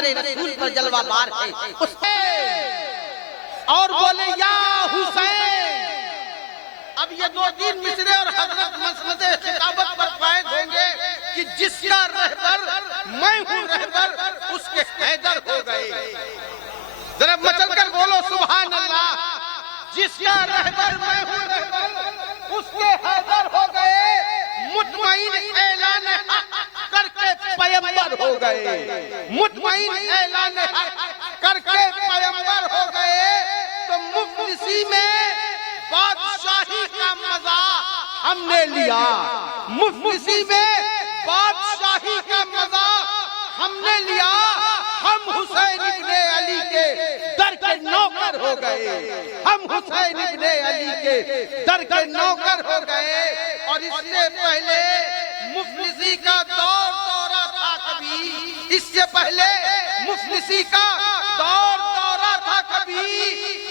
منظر رسول پر جلوہ بار ہے اس اور بولے یا حسین. اب یہ دو تین مصرے اور حضرت مسند خطابت پر فائد ہوں گے کہ جس کا رہبر میں ہوں رہبر اس کے حیدر ہو گئے. ذرا مچل کر بولو سبحان اللہ. جس کا رہبر میں ہوں رہبر اس کے حیدر ہو گئے. مطمئن اعلان حق کر کے پیغمبر ہو گئے. مطمئن اعلان حق کر کے پیغمبر ہو گئے. تو مفلسی میں بادشاہی کا مزہ ہم نے لیا. مفلسی میں بادشاہی کا مزہ ہم نے لیا. ہم حسین ابن علی کے در کے نوکر ہو گئے. ہم حسین ابن علی کے در کے نوکر ہو گئے. اور اس سے پہلے مفلسی کا دورہ تھا کبھی. اس سے پہلے مفلسی کا دورہ تھا کبھی.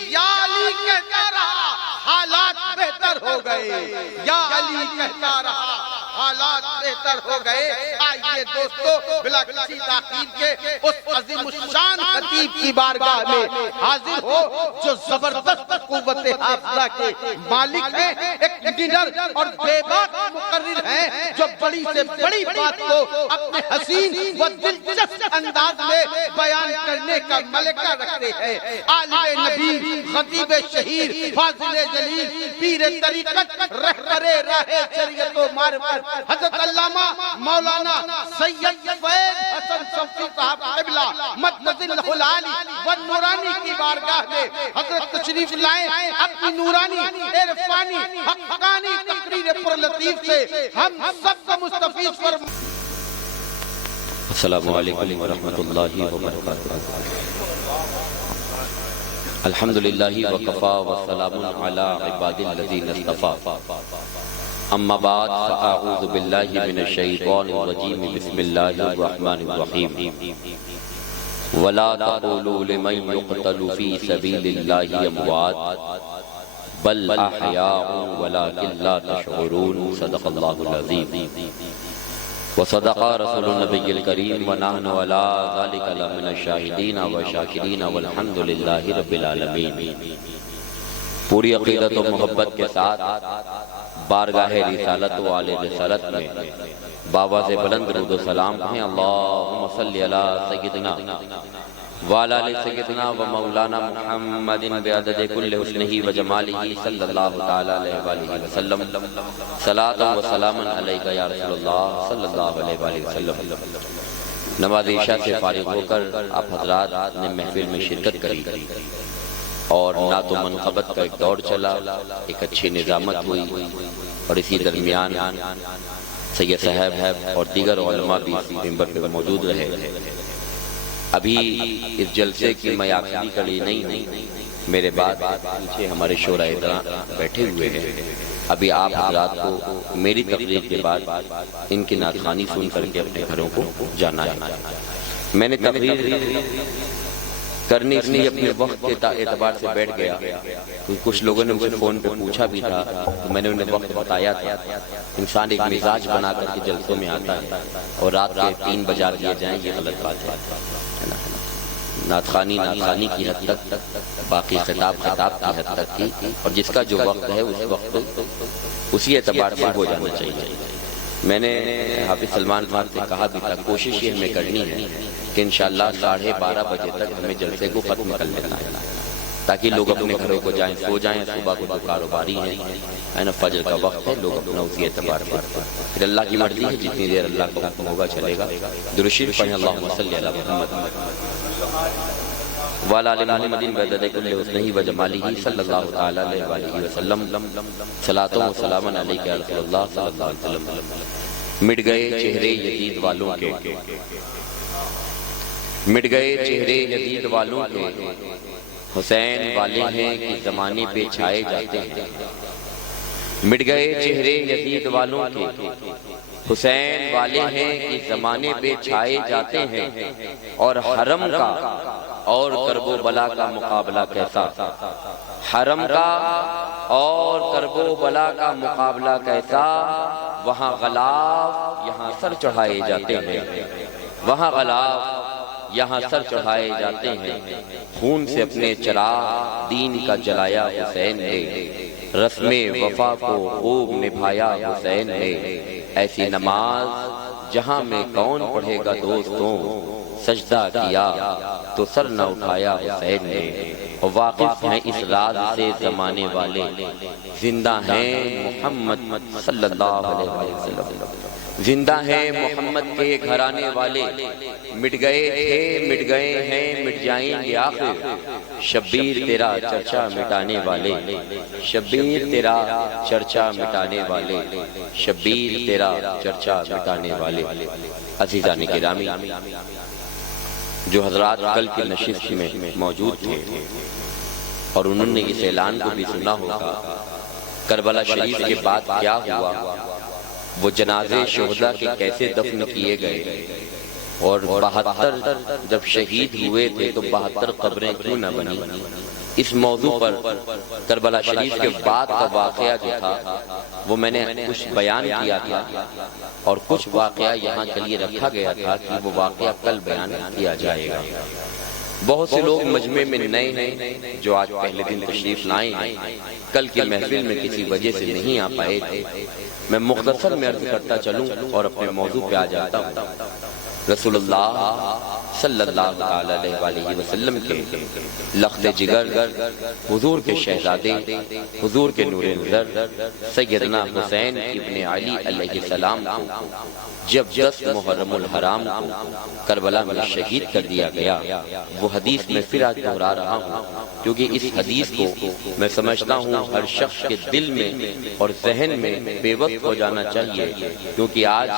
یا علی کہتا رہا حالات بہتر ہو گئے. یا علی کہتا رہا حالات بہتر ہو گئے. آئیے دوستو بلا کسی تاخیر کے اس عظیم الشان خطیب کی بارگاہ میں حاضر ہو جو زبردست قوت حافظہ کے مالک ہیں. ایک ڈنر اور بے باک مقرر ہیں جو بڑی سے بڑی بات کو اپنے حسین و دلچسپ انداز میں بیان کرنے کا ملکہ رکھتے ہیں. عالم نبی، خطیب شہیر، فاضل جلیل، پیر طریقت، رہبر راہ شریعت و معرفت حضرت علامہ مولانا سید فیض حسن صفی صاحب قبلہ مدنزل العالی و نورانی کی بارگاہ میں حضرت تشریف لائیں. اپنی نورانی عرفانی حقانی تقریر پر لطیف سے ہم سب کو مستفیض فرمائیں. السلام علیکم ورحمۃ اللہ وبرکاتہ. الحمدللہ وکفا وسلام علی عباد الذین اصطفی. اما بعد فاعوذ باللہ من الشیطان الرجیم. بسم اللہ الرحمن الرحیم. ولا تقولوا لمن يقتل في سبيل الله اموات بل احیاء ولكن لا تشعرون. صدق اللہ العظیم وصدق رسول النبی الکریم ونحن علی ذلک لمن الشاہدین والشاکرین والحمد للہ رب العالمین. پوری عقیدت و محبت کے ساتھ بارگاہ رسالت و آل رسالت میں بابا سے بلند درود و سلام کہیں. اللہم صلی علی سیدنا وعلی آل سیدنا و مولانا محمد بعدد کل حسنہ و جمالہ صلی اللہ تعالی علیہ وآلہ وسلم. صلاۃ و سلام علیک یا رسول اللہ صلی اللہ علیہ وآلہ وسلم. نماز عشاء سے فارغ ہو کر آپ حضرات نے محفل میں شرکت کری اور نعت و منقبت کا ایک دور چلا. ایک اچھی نظامت ہوئی اور اسی درمیان سید صاحب اور دیگر علماء بھی ممبر پہ موجود رہے. ابھی اس جلسے کی میں آخری کڑی نہیں ہوں. میرے بعد پیچھے ہمارے شورائے بیٹھے ہوئے ہیں. ابھی آپ حضرات کو میری تقریر کے بعد ان کی نعت خوانی سن کر کے اپنے گھروں کو جانا ہے. میں نے تقریر کرنے اس لیے اپنے وقت کے اعتبار سے بیٹھ گیا. کچھ لوگوں نے مجھے فون پہ پوچھا بھی تھا تو میں نے انہیں وقت بتایا تھا. انسان ایک مزاج بنا کر کے جلسوں میں آتا ہے اور رات کے 3 بجا دیے جائیں یہ غلط بات ہے. نعت خوانی کی حد تک، باقی خطاب کی حد تک کی، اور جس کا جو وقت ہے اس وقت اسی اعتبار سے ہو جانا چاہیے. میں نے حافظ سلمان خان سے کہا بھی تھا کوشش یہ ہمیں کرنی ہے کہ انشاءاللہ 12:30 بجے تک ہمیں جلسے کو ختم کر لینا ہے تاکہ لوگ اپنے گھروں کو جائیں، سو جائیں. صبح کو جو کاروباری ہیں نا، فجر کا وقت ہے، لوگ اپنا اسی اعتبار سے. پھر اللہ کی مرضی ہے، جتنی دیر اللہ کا حکم ہوگا چلے گا. درود شریف پڑھیں. اللہم صلی علی محمد وعلی آل محمد بعدد کل حسنہ و جمالہ صلی اللہ تعالی علیہ وآلہ وسلم. صلاۃ و سلام علیک یا رسول اللہ صلی اللہ علیہ وسلم. مٹ گئے چہرے یزید والوں کے، مٹ گئے چہرے یزید والوں کے، حسین والے ہیں کہ زمانے پہ چھائے جاتے ہیں. مٹ گئے چہرے یزید والوں کے، حسین والے ہیں کہ زمانے پہ چھائے جاتے ہیں. اور حرم کا اور کرب و بلا کا مقابلہ کیسا، حرم کا اور کرب و بلا کا مقابلہ کیسا. وہاں غلاف یہاں سر چڑھائے جاتے ہیں، وہاں غلاف یہاں سر چڑھائے جاتے ہیں، خون سے اپنے چراغ دین کا جلایا حسین نے، رسم وفا کو خوب نبھایا حسین نے، ایسی نماز جہاں میں کون پڑھے گا دوستوں، سجدہ کیا تو سر نہ اٹھایا حسین نے۔ واقف ہیں اس راز سے زمانے والے، زندہ ہیں محمد صلی اللہ علیہ وسلم، زندہ ہیں محمد کے گھرانے والے، مٹ گئے تھے مٹ گئے ہیں مٹ جائیں گے آخر، شبیر تیرا چرچا مٹانے والے، شبیر تیرا چرچا مٹانے والے، شبیر تیرا چرچا مٹانے والے۔ عزیزان گرامی، جو حضرات کل کی نشست میں موجود تھے اور انہوں نے اس اعلان کو بھی سنا ہوگا، کربلا شریف کے بعد کیا ہوا، وہ جنازے شہداء کے کیسے دفن کیے گئے، اور 72 جب شہید ہوئے تھے تو 72 قبریں کیوں نہ بنی۔ اس موضوع پر کربلا شریف کے بعد کا واقعہ جو تھا وہ میں نے کچھ بیان کیا تھا، اور کچھ واقعہ یہاں کے لیے رکھا گیا تھا کہ وہ واقعہ کل بیان کیا جائے گا۔ بہت سے لوگ مجمع میں نئے ہیں جو آج پہلے دن تشریف لائے ہیں، کل کی محفل میں کسی وجہ سے نہیں آ پائے تھے۔ میں مختصر میں عرض کرتا چلوں اور اپنے موضوع پہ آ جاتا ہوں۔ رسول اللہ صلی اللہ علیہ وآلہ وسلم کے لخت جگر، حضور کے شہزادے، حضور کے نور نظر سیدنا حسین ابن علی علیہ السلام کو جب 10 محرم الحرام کو کربلا میں شہید کر دیا گیا، وہ حدیث میں پھر آج دہرا رہا ہوں، کیونکہ اس حدیث کو میں سمجھتا ہوں ہر شخص کے دل میں اور ذہن میں بے وقت ہو جانا چاہیے، کیونکہ آج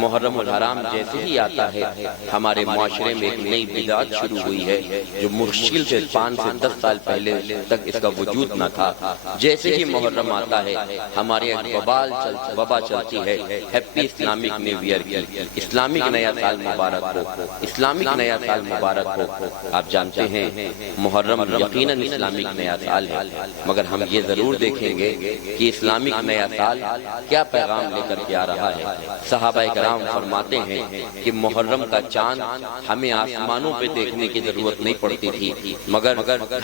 محرم الحرام جیسے ہی آتا ہے ہمارے معاشرے میں ایک نئی بدعت شروع ہوئی ہے جو مشکل سے 5 سے 10 سال پہلے تک اس کا وجود نہ تھا۔ جیسے ہی محرم آتا ہے ہمارے ایک وبا چلتی ہے، ہیپی اسلامک نیو ایئر کی، اسلامک نیا سال مبارک ہو، اسلامک نیا سال مبارک ہو۔ آپ جانتے ہیں محرم یقیناً اسلامک نیا سال ہے، مگر ہم یہ ضرور دیکھیں گے کہ اسلامک نیا سال کیا پیغام لے کر کے آ رہا ہے۔ صحابہ کرام فرماتے ہیں کہ محرم کا چاند ہمیں آسمانوں پہ دیکھنے کی ضرورت نہیں پڑتی تھی، مگر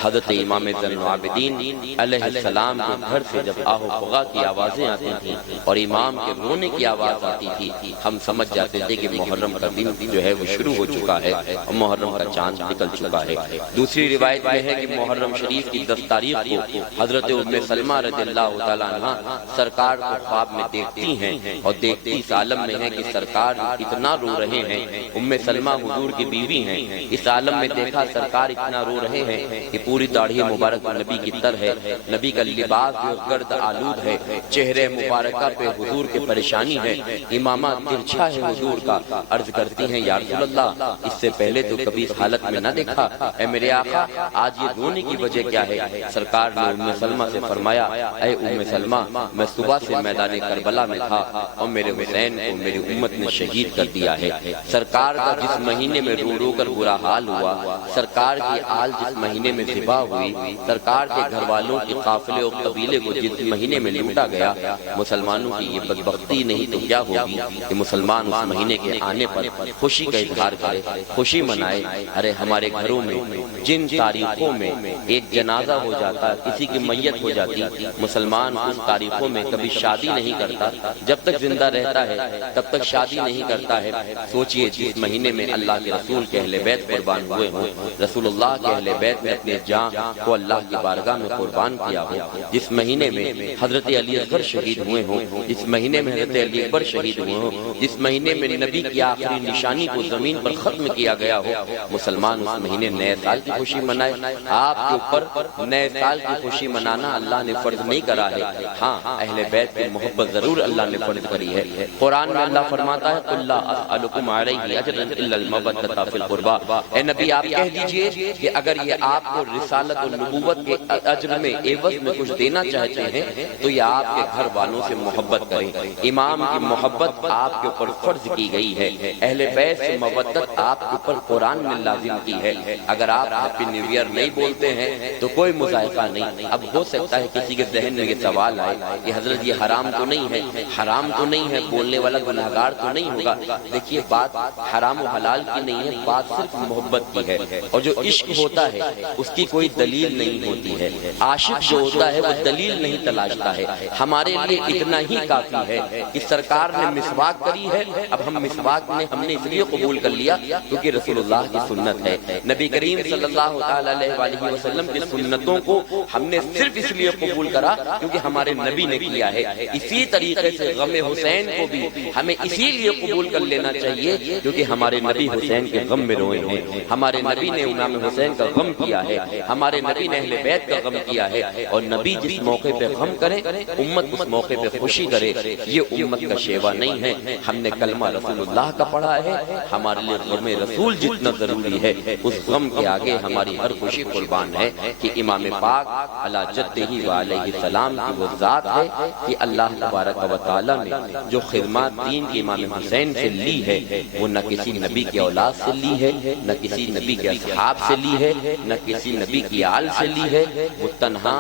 حضرت امام زین العابدین علیہ السلام کے گھر سے جب آہ و فغاں کی آوازیں آتی تھیں اور امام کے رونے کی آواز آتی تھی، ہم سمجھ جاتے تھے کہ محرم کا دن جو ہے وہ شروع ہو چکا ہے اور محرم کا چاند نکل چکا ہے۔ دوسری روایت میں ہے کہ محرم شریف کی 10 تاریخ کو حضرت ام سلمہ رضی اللہ تعالیٰ عنہ سرکار کو خواب میں دیکھتی ہیں، اور دیکھتی اس عالم میں ہے کہ سرکار اتنا رو رہے ہیں۔ ام سلمہ حضور کی بیوی ہیں، اس عالم میں دیکھا سرکار اتنا رو رہے ہیں کہ پوری داڑھی مبارک نبی کی تر ہے، نبی کا لباس جو گرد آلود ہے، چہرے مبارکہ پہ حضور کے پریشانی ہے، امامہ ترچھا ہے حضور کا۔ عرض کرتی ہیں یا رسول اللہ، اس سے پہلے تو کبھی اس حالت میں نہ دیکھا، اے میرے آقا آج یہ رونے کی وجہ کیا ہے؟ سرکار نے ام سلمہ سے فرمایا، اے ام سلمہ میں صبح سے میدان کربلا میں تھا اور میرے حسین کو میری امت نے شہید کر دیا ہے۔ سرکار کا جس مہینے میں رو رو کر برا حال ہوا، سرکار کی آل جس مہینے میں ذبح ہوئی، سرکار کے گھر والوں کے قافلے اور قبیلے کو جس مہینے میں لوٹا گیا، مسلمانوں کی یہ بدبختی نہیں تو کیا ہوگی کہ مسلمان اس مہینے کے آنے پر خوشی کا اظہار کرے، خوشی منائے۔ ارے ہمارے گھروں میں جن تاریخوں میں ایک جنازہ ہو جاتا، کسی کی میت ہو جاتی، مسلمان اس تاریخوں میں کبھی شادی نہیں کرتا، جب تک زندہ رہتا ہے تب تک شادی نہیں کرتا ہے۔ سوچئے جس مہینے میں اللہ کے رسول کے اہل بیت قربان ہوئے ہوں، رسول اللہ کے اہل بیت نے اپنے جان کو اللہ کی بارگاہ میں قربان کیا ہو، جس مہینے میں حضرت علی اصغر شہید ہوئے ہوں، جس مہینے میں حضرت علی اکبر شہید ہوئے ہوں، جس مہینے میں نبی کی آخری نشانی کو زمین پر ختم کیا گیا ہو، مسلمان اس مہینے نئے سال کی خوشی منائے۔ آپ کے اوپر نئے سال کی خوشی منانا اللہ نے فرض نہیں کرا ہے، ہاں اہل بیت کی محبت ضرور اللہ نے فرض کری ہے۔ قرآن میں اللہ فرماتا ہے قُلْ لَا أَسْأَلُكُمْ عَلَيْهِ أَجْرًا إِلَّا الْمَوَدَّةَ فِي الْقُرْبَى، اے نبی آپ کہہ دیجئے کہ اگر یہ آپ کو رسالت و نبوت کے اجر میں عوض میں کچھ دینا چاہتے ہیں تو یہ آپ کے گھر والوں سے محبت کریں۔ امام کی محبت آپ کے اوپر فرض کی گئی ہے، اہل بیت سے محبت آپ کے اوپر قرآن نے لازم کی ہے۔ اگر آپ ہیپی نیو ایئر نہیں بولتے ہیں تو کوئی مذائقہ نہیں۔ اب ہو سکتا ہے کسی کے ذہن میں یہ سوال آئے کہ حضرت یہ حرام تو نہیں ہے، حرام تو نہیں ہے، بولنے والا گناہگار تو نہیں ہوگا۔ دیکھیے بات حرام و حلال کی نہیں نہیں ہے، بات صرف محبت کی ہے، اور جو عشق ہوتا ہے اس کی کوئی دلیل نہیں ہوتی ہے، عاشق جو ہوتا ہے وہ دلیل نہیں تلاشتا ہے۔ ہمارے لیے اتنا ہی کافی ہے کہ سرکار نے مسواک کری ہے، اب ہم مسواک نے ہم نے اس لیے قبول کر لیا کیونکہ رسول اللہ کی سنت ہے، نبی کریم صلی اللہ علیہ وآلہ وسلم کی سنتوں کو ہم نے صرف اس لیے قبول کرا کیونکہ ہمارے نبی نے کیا ہے۔ اسی طریقے سے غم حسین کو بھی ہمیں اسی لیے قبول کر لینا چاہیے کیونکہ ہمارے نبی حسین کے غم میں روئے ہیں، ہمارے نبی نے امام حسین کا غم کیا ہے، ہمارے نبی نے اہل بیت کا غم کیا ہے، اور نبی جس موقع پہ غم کرے امت اس موقع پہ خوشی کرے، یہ امت کا شیوا نہیں ہے۔ ہم نے کلمہ رسول اللہ کا پڑھا ہے، ہمارے لیے غم رسول جتنا ضروری ہے، اس غم کے آگے ہماری ہر خوشی قربان ہے کہ امام پاک علی جدہ و علیہ السلام کی وہ ذات ہے کہ اللہ تبارک و تعالی نے جو خدمات دین کے امام حسین سے لی ہے وہ نہ کسی نبی کی اولاد سے لی ہے، نہ کسی نبی کے اصحاب سے لی ہے، نہ کسی نبی کی آل سے لی ہے، وہ تنہا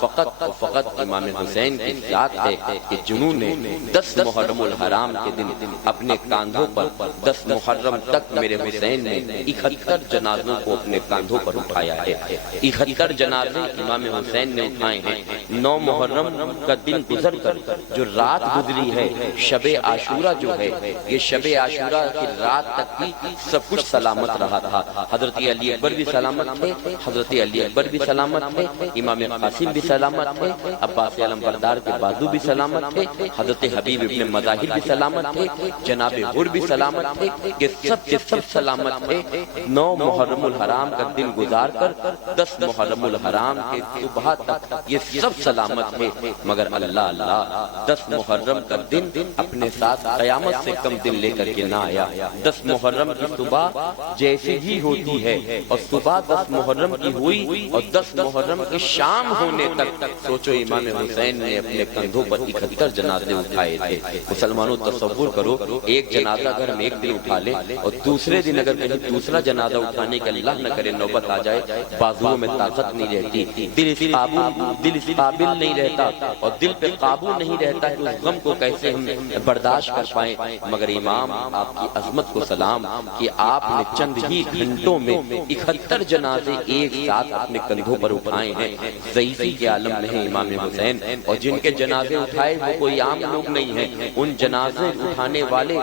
فقط و فقط امام حسین کی ذات ہے کہ جنہوں نے 10 محرم الحرام کے دن اپنے کاندھوں پر 10 محرم تک میرے حسین نے 71 جنازوں کو اپنے کاندھوں پر اٹھایا ہے، 71 جنازے امام حسین نے اٹھائے ہیں۔ 9 محرم کا دن گزر کر جو رات گزری ہے شب عاشورہ جو ہے، یہ شب عاشورہ کی رات تک بھی سب کچھ سلامت رہا تھا، حضرت علی اکبر بھی سلامت تھے، حضرت علی اکبر بھی سلامت تھے، امام قاسم بھی سلامت تھے، عباس علمبردار کے بازو بھی سلامت تھے، حضرت حبیب ابن مظاہر بھی سلامت تھے، جناب حر بھی سلامت تھے، یہ سب کے سب سلامت تھے۔ 9 محرم الحرام کا دن گزار کر 10 محرم الحرام کے صبح تک یہ سب سلامت تھے، مگر اللہ 10 محرم کا دن اپنے ساتھ قیامت سے کم دن لے کر کے نہ آیا۔ 10 محرم کی صبح جیسی ہی ہوتی ہے اور صبح 10 محرم کی ہوئی اور 10 محرم کی شام ہونے تک سوچو امام حسین نے اپنے کندھوں پر 71 جنازے اٹھائے تھے۔ مسلمانوں تصور کرو، ایک جنازہ اگر ہم ایک دن اٹھا لیں اور دوسرے دن اگر کہیں دوسرا جنازہ اٹھانے کا اللہ نہ کرے نوبت آ جائے، بازوؤں میں طاقت نہیں رہتی، دل اس قابل نہیں رہتا اور دل پہ قابو نہیں رہتا کہ اس غم کو کیسے ہم برداشت کر پائیں۔ مگر امام آپ کی عظمت کو سلام کہ آپ نے چند ہی گھنٹوں میں 71 جنازے ایک ساتھ اپنے کندھوں پر اٹھائے ہیں۔ ضعیفی کے عالم میں ہے امام حسین، اور جن کے جنازے اٹھائے وہ کوئی عام لوگ نہیں ہیں، ان جنازے اٹھانے والے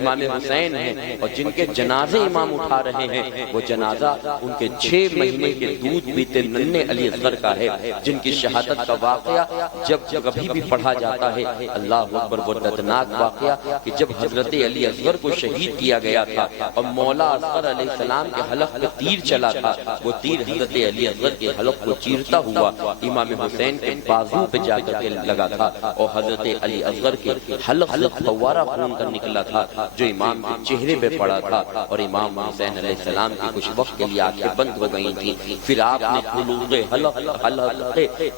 امام حسین ہیں، اور جن کے جنازے امام اٹھا رہے ہیں وہ جنازہ ان کے 6 مہینے کے دودھ پیتے ننھے علی اصغر کا ہے، جن کی شہادت کا واقعہ جب کبھی بھی پڑھا جاتا ہے، اللہ اکبر، وہ دردناک واقعہ کہ جب حضرت علی اصغر کو شہید کیا گیا تھا اور مولا اصغر علیہ السلام کے حلق پہ تیر چلا تھا، وہ تیر حضرت علی اصغر کے حلق کو چیرتا ہوا امام حسین کے بازو پہ جا کر لگا تھا، اور حضرت علی اصغر کے حلق سے فوارہ خون کا نکلا تھا جو امام کے چہرے پہ پڑا تھا، اور امام حسین علیہ السلام کی کچھ وقت کے لیے آنکھیں بند ہو گئی تھیں۔ پھر آپ نے حلق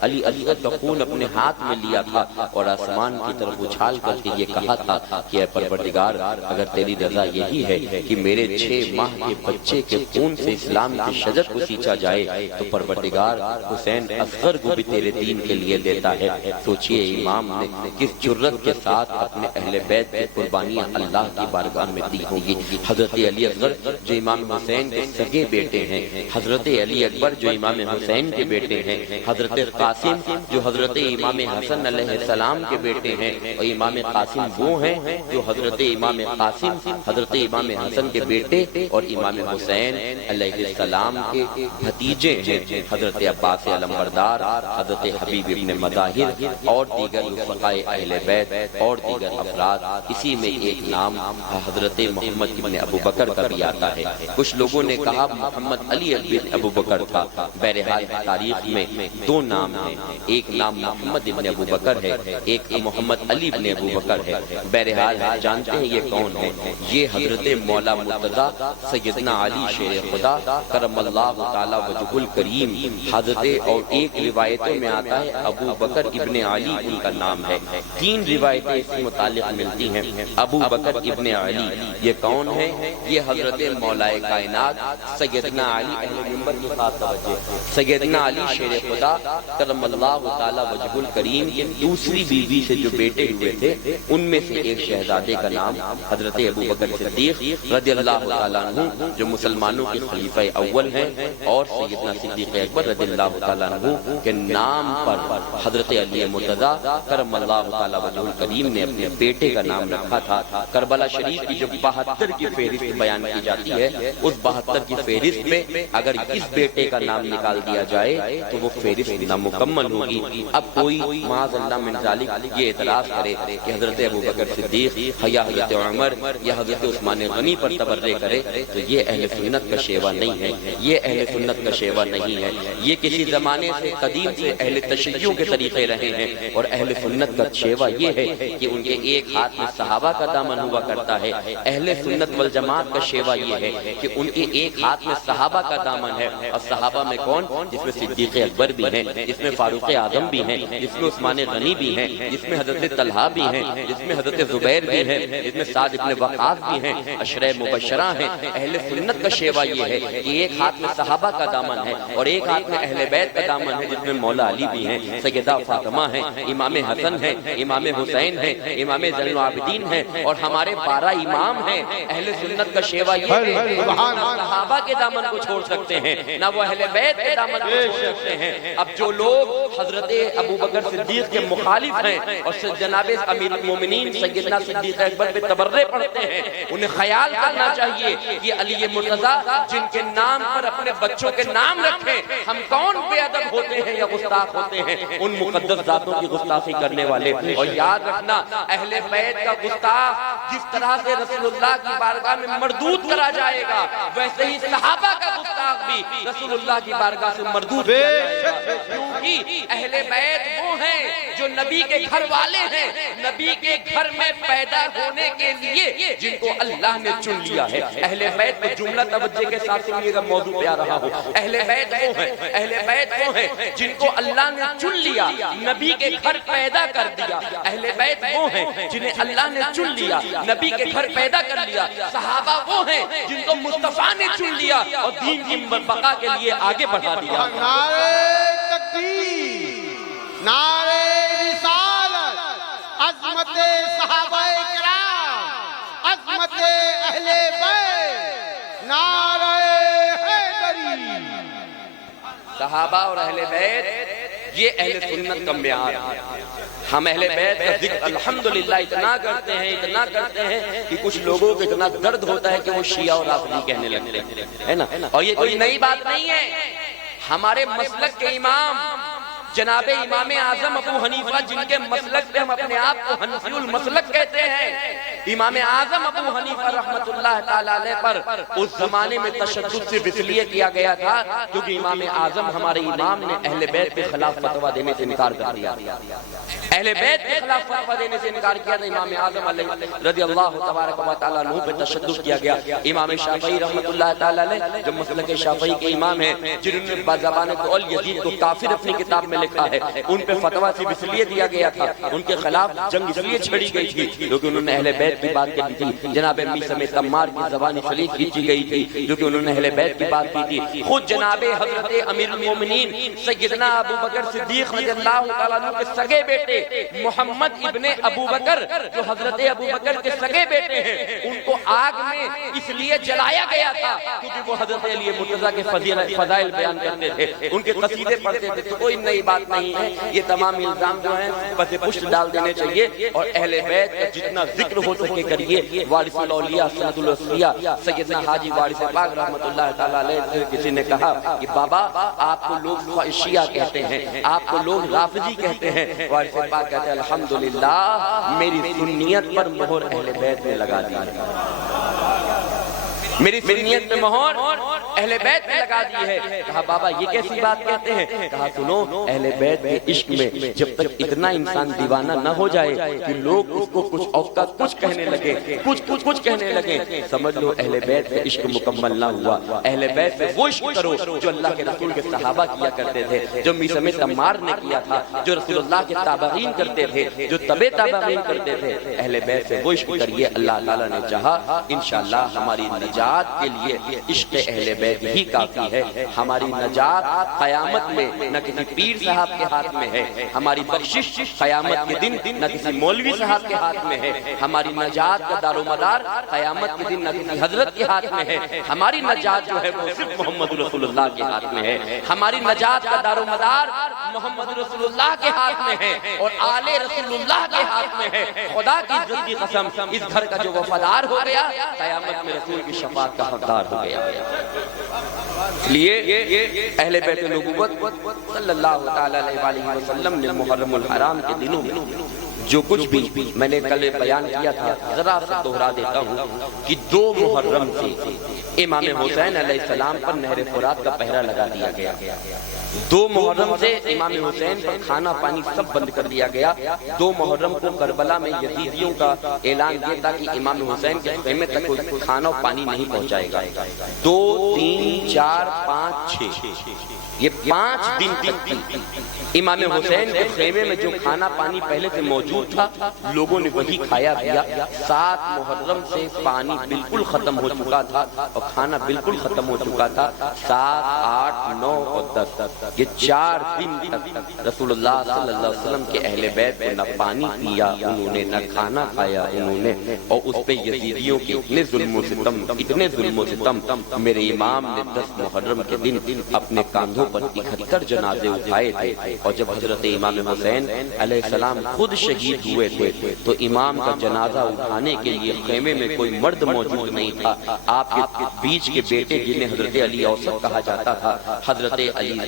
علی اصغر کا خون اپنے ہاتھ میں لیا تھا اور آسمان کی طرف اچھال کر کے یہ کہا تھا کہ اے پروردگار، اگر تیری رضا یہی ہے کہ میرے 6 ماہ کے بچے کے خون سے اسلام کی شجر کو سینچا جائے تو پروردگار حسین اصغر کو بھی تیرے دین کے لیے دیتا ہے۔ سوچئے امام نے کس جرت کے ساتھ اپنے اہل بیت کی قربانیاں اللہ کی بارگاہ میں دی ہوں گی۔ حضرت علی اصغر جو امام حسین کے سگے بیٹے ہیں، حضرت علی اکبر جو امام حسین کے بیٹے ہیں، حضرت قاسم جو حضرت امام حسن علیہ السلام کے بیٹے ہیں، اور امام قاسم وہ ہیں جو حضرت امام قاسم حضرت امام حسن کے بیٹے اور امام حسین علیہ السلام کے بھتیجے ہیں، حضرت عباس علمبردار، حضرت حبیب ابن مظاہر اور دیگر رفقاء اہل بیت اور دیگر افراد۔ اسی میں ایک نام حضرت محمد ابن ابو بکر کا بھی آتا ہے۔ کچھ لوگوں نے کہا محمد علی ابن ابو بکر تھا، بہرحال تاریخ میں 2 نام ہیں، ایک نام محمد ابن ابو بکر ہے، ایک محمد علی ابن ابو بکر ہے۔ بہرحال جانتے ہیں یہ کون ہے؟ یہ حضرت مولا مرتضیٰ سیدنا علی شیر خدا کرم اللہ تعالی وجہ الکریم حضرت، اور ایک روایتوں میں آتا ہے ابو بکر ابن علی ان کا نام ہے۔ 3 روایتیں اس کے متعلق ملتی ہیں۔ ابو بکر ابن علی یہ کون ہے؟ یہ حضرت مولا کائنات سیدنا علی اہل منبر کے ساتھ سیدنا علی شیر خدا کرم اللہ تعالی وجہ الکریم کی دوسری بیوی سے جو بیٹے ہوئے تھے ان میں سے ایک شہزادے کا نام حضرت ابو بکر صدیق رضی اللہ اللہ تعالیٰ عنہ جو مسلمانوں کے خلیفہ اول ہیں اور سیدنا صدیق اکبر رضی اللہ تعالیٰ عنہ کے نام پر حضرت علی مرتضیٰ کرم اللہ تعالیٰ وجہ الکریم نے اپنے بیٹے کا نام رکھا تھا۔ کربلا شریف کی جو 72 کی فہرست بیان کی جاتی ہے، اس 72 کی فہرست میں اگر اس بیٹے کا نام نکال دیا جائے تو وہ فہرست نامکمل ہوگی۔ اب کوئی معاذ اللہ من ذالک یہ اعتراض کرے کہ حضرت ابوبکر صدیق یا حضرت عمر یا حضرت عثمان غنی پر تبرئے کرے، تو یہ اہل سنت کا شیوا نہیں ہے، یہ اہل سنت کا شیوا نہیں ہے۔ یہ کسی زمانے سے قدیم سے اہل تشیع کے طریقے رہے ہیں، اور اہل سنت کا شیوا یہ ہے کہ ان کے ایک ہاتھ میں صحابہ کا دامن ہوا کرتا ہے۔ اہل سنت والجماعت کا شیوا یہ ہے کہ ان کے ایک ہاتھ میں صحابہ کا دامن ہے، اور صحابہ میں کون؟ جس میں صدیق اکبر بھی ہیں، جس میں فاروق اعظم بھی ہیں، جس میں عثمان غنی بھی ہیں، جس میں حضرت طلحہ بھی ہیں، جس میں حضرت زبیر بھی ہیں، جس میں سعد ابن وقاص بھی ہیں، عشرہ مبشرہ ہیں۔ اہل سنت کا شیوا یہ ہے کہ ایک ہاتھ میں صحابہ کا دامن ہے اور ایک ہاتھ میں اہل بیت کا دامن ہے، جس میں مولا علی بھی ہیں، سیدہ فاطمہ ہیں، امام حسن ہیں، امام حسین ہیں، امام زین العابدین ہیں، اور ہمارے 12 امام ہیں۔ اہل سنت کا شیوا یہ ہے کہ نہ صحابہ کے دامن کو چھوڑ سکتے ہیں، نہ وہ اہل بیت کے دامن کو چھوڑ سکتے ہیں۔ اب جو لوگ حضرت ابوبکر صدیق کے مخالف ہیں اور جناب امیر المومنین سیدنا صدیق اکبر پہ تبرئے پڑھتے ہیں، انہیں خیال کرنا چاہیے کہ علی مرتضیٰ جن کے نام پر اپنے بچوں کے نام رکھیں، ہم کون بے ادب ہوتے ہیں یا گستاخ ہوتے ہیں ان مقدس ذاتوں کی گستاخی کرنے والے۔ اور یاد رکھنا، اہل بیت کا گستاخ جس طرح سے رسول اللہ کی بارگاہ میں مردود کرا جائے گا، ویسے ہی صحابہ کا گستاخ بھی رسول اللہ کی بارگاہ سے مردود کیا جائے گا، کیونکہ اہل بیت وہ ہیں جو نبی کے گھر والے ہیں، نبی کے گھر میں پیدا ہونے کے لیے جن کو اللہ نے چن لیا ہے۔ اہل بیت کو جملہ توجہ کے ساتھ سنیے گا، موضوع پہ آ رہا ہو۔ اہل بیت وہ ہیں، اہل بیت وہ ہیں جن کو اللہ نے چن لیا، نبی کے گھر پیدا کر دیا۔ اہل بیت وہ ہیں جنہیں اللہ نے چن لیا، نبی کے گھر پیدا کر لیا۔ صحابہ وہ ہیں جن کو مصطفیٰ نے چن لیا اور دین کی بقا کے لیے آگے بڑھا دیا۔ نعرہ تکبیر، نعرہ رسالت، عظمت صحابہ کرام، عظمت اہل بیت، نعرہ حیدری۔ صحابہ اور اہل بیت یہ اہل سنت کا معیار ہے۔ ہم اہل بیت کا ذکر الحمدللہ اتنا کرتے ہیں کہ کچھ لوگوں کو اتنا درد ہوتا ہے کہ وہ شیعہ اور رافضی کہنے لگتے ہیں، ہے نا؟ اور یہ کوئی نئی بات نہیں ہے۔ ہمارے مسلک کے امام جناب امام اعظم ابو حنیفہ، جن کے مسلک پہ ہم اپنے آپ کو حنفی المسلک کہتے ہیں، امام اعظم ابو حنیفہ رحمت اللہ تعالی علیہ پر اس زمانے میں تشدد سے اس لیے کیا گیا تھا کیونکہ امام اعظم ہمارے امام نے اہل بیت کے خلاف فتویٰ دینے سے انکار کر دیا، اہل بیت کے خلاف فتویٰ دینے سے انکار کیا تھا۔ امام اعظم علیہ رضی اللہ تبارک و تعالیٰ عنہ پہ تشدد کیا گیا۔ امام شافعی رحمت اللہ تعالی علیہ جو مسلک شافعی کے امام ہیں، جنہوں نے بزبان قول یزید کو کافر اپنی کتاب میں لکھا ہے، ان پہ فتویٰ صرف اس لیے دیا گیا تھا، ان کے خلاف جنگ اس لیے چھڑی گئی تھی کیونکہ انہوں نے اہل بیت کی بات کی تھی۔ جناب میثم تمار کی زبان شریف کھینچی گئی تھی جو کہ انہوں نے اہل بیت کی بات کی تھی۔ خود جناب حضرت امیر المومنین سیدنا ابوبکر صدیق رضی اللہ تعالیٰ عنہ کے سگے بیٹے محمد ابن ابوبکر، جو حضرت ابوبکر کے سگے بیٹے ہیں، ان کو آگ میں اس لیے جلایا گیا تھا کیونکہ وہ حضرت علی مرتضیٰ کے فضائل بیان کرتے تھے، ان کے قصیدے پڑھتے تھے۔ تو کوئی نئی بات نہیں ہے، یہ تمام الزام جو ہیں پس پشت ڈال دینے چاہیے، اور اہل بیت کا جتنا ذکر ہو سکے کریے۔ وارث الاولیاء سند الاصفیاء سیدنا حاجی وارث پاک رحمت اللہ تعالی علیہ سے کسی نے کہا کہ بابا آپ کو لوگ شیعہ کہتے ہیں، آپ کو لوگ رافضی کہتے ہیں۔ وارث پاک کہتے ہیں الحمدللہ میری سنیت پر مہر اہل بیت نے لگا دی ہے، میری سنیت پہ مہر اہل بیت نے لگا دی ہے۔ کہا بابا یہ کیسی بات کہتے ہیں؟ کہا سنو، اہل بیت کے عشق میں جب تک اتنا انسان دیوانہ نہ ہو جائے کہ لوگ اس کو کچھ اوقات کچھ کہنے لگے، کچھ کہنے لگے، سمجھ لو اہل بیت کا عشق مکمل نہ ہوا۔ اہل بیت سے وہ عشق کرو جو اللہ کے رسول کے صحابہ کیا کرتے تھے، جو میثم تمار نے کیا تھا، جو رسول اللہ کے تابعین کرتے تھے، جو تبع تابعین کرتے تھے۔ اہل بیت سے وہ عشق کریے، اللہ تعالیٰ نے چاہا انشاءاللہ ہماری نجات نجات کے لیے عشق اہل بیت ہی کافی ہے۔ ہماری نجات قیامت میں نہ کسی پیر صاحب کے ہاتھ میں ہے، ہماری بخشش قیامت کے دن نہ کسی مولوی صاحب کے ہاتھ میں ہے، ہماری نجات کا دار و مدار قیامت کے دن نہ کسی حضرت کے ہاتھ میں ہے، ہماری نجات جو ہے وہ صرف محمد رسول اللہ کے ہاتھ میں ہے، ہماری نجات کا دار و مدار محمد رسول اللہ کے ہاتھ میں ہے اور آل رسول اللہ کے ہاتھ میں ہے۔ خدا کی عزت کی قسم، اس گھر کا جو وفادار ہو گیا قیامت میں رسول کی شفاعت کا حقدار ہو گیا۔ اس لیے اہل بیت نبوت صلی اللہ تعالی علیہ وسلم نے محرم الحرام کے دنوں میں جو کچھ بھی میں نے کل بیان کیا تھا ذرا سا دہرا دیتا ہوں کہ 2 محرم سے امام حسین علیہ السلام پر نہر فرات کا پہرا لگا دیا گیا۔ 2 محرم سے امام حسین پر کھانا پانی سب بند کر دیا گیا۔ 2 محرم کو کربلا میں یزیدیوں کا اعلان کیا تھا کہ امام حسین کے خیمے تک کوئی کھانا و پانی نہیں پہنچائے گا۔ 2 3 4 5 6 یہ 5 دن تک امام حسین کے خیمے میں جو کھانا پانی پہلے سے موجود تھا لوگوں نے وہی کھایا پیا۔ 7 محرم سے پانی بالکل ختم ہو چکا تھا اور کھانا بالکل ختم ہو چکا تھا۔ 7 8 9 اور 10 یہ 4 دن تک رسول اللہ صلی اللہ علیہ وسلم کے اہل بیت نے نہ پانی پیا انہوں نے، نہ کھانا کھایا انہوں نے، اور اس پہ یزیدیوں کے اتنے ظلم و ستم، اتنے ظلم و ستم۔ میرے امام نے 10 محرم کے دن اپنے کاندھوں پر 71 جنازے اٹھائے تھے، اور جب حضرت امام حسین علیہ السلام خود شہید ہوئے تھے تو امام کا جنازہ اٹھانے کے لیے خیمے میں کوئی مرد موجود نہیں تھا۔ آپ کے بیچ کے بیٹے جنہیں حضرت علی اوسط کہا جاتا تھا، حضرت علی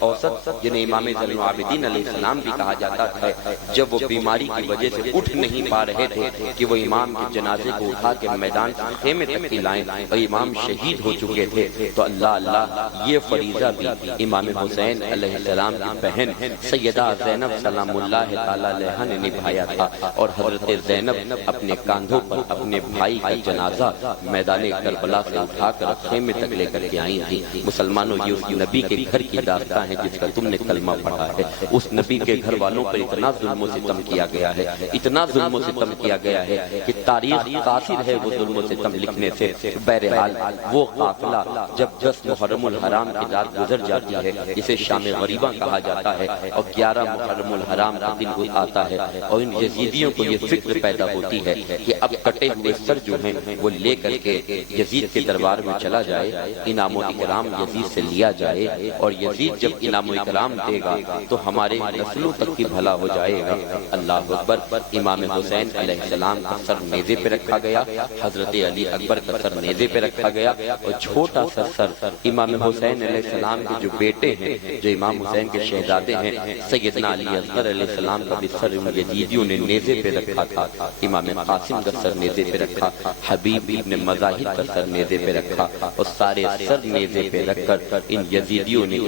اوسط جنہیں امام زین العابدین علیہ السلام بھی کہا جاتا تھا، جب وہ بیماری کی وجہ سے اٹھ نہیں پا رہے تھے کہ وہ امام کے جنازے کو اٹھا کے میدان خیمے تک لائیں اور امام شہید ہو چکے تھے، تو اللہ یہ فریضہ بھی امام حسین علیہ السلام کی بہن سیدہ زینب سلام اللہ تعالی علیہا نے نبھایا تھا، اور حضرت زینب اپنے کاندھوں پر اپنے بھائی کا جنازہ میدان کربلا سے اٹھا کر خیمے تک لے کر کے آئی تھی۔ مسلمانوں یہ اس نبی کے گھر کی داستان ہے جس کا تم نے کلمہ پڑھا ہے۔ اس نبی کے گھر والوں پر اتنا ظلم و ستم کیا گیا ہے، اتنا ظلم و ستم کیا گیا ہے کہ تاریخ قاصر ہے وہ ظلم و ستم لکھنے سے۔ بہرحال وہ قافلہ جب 10 محرم الحرام کی رات گزر جاتی ہے اسے شام غریباں کہا جاتا ہے، اور 11 محرم الحرام کا دن آتا ہے، اور ان یزیدیوں کو یہ فکر پیدا ہوتی ہے کہ اب کٹے ہوئے سر جو ہیں وہ لے کر کے یزید کے دربار میں چلا جائے، انعام و اکرام یزید سے لیا جائے، اور یزید جب انعام و اکرام دے گا تو ہمارے نسلوں تک کی بھلا ہو جائے گا۔ اللہ اکبر۔ امام حسین علیہ السلام کا سر نیزے پہ رکھا گیا، حضرت علی اکبر کا سر نیزے پہ رکھا گیا، اور چھوٹا سر امام حسین علیہ السلام کے جو بیٹے ہیں، جو امام حسین کے شہزادے ہیں، سیدنا علی اصغر علیہ السلام کا بھی سر یزیدیوں نے نیزے پہ رکھا تھا، امام قاسم کا سر نیزے پہ رکھا، حبیب ابن مظاہر کا سر نیزے پہ رکھا، اور سارے سر نیزے پہ رکھ کر ان یزیدیوں نے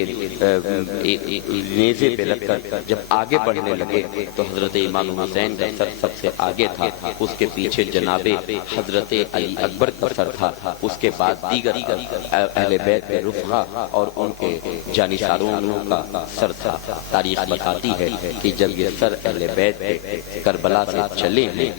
نیزے پہ رکھ کر جب آگے بڑھنے لگے تو حضرت امام حسین کا سر سب سے آگے تھا، اس کے پیچھے جناب حضرت علی اکبر کا سر تھا، اس کے بعد دیگر اہل بیت کے رفقا اور ان کے جانثاروں کا سر تھا۔ تاریخ بتاتی ہے کہ جب یہ سر اہل بیت کربلا سے چلے ہیں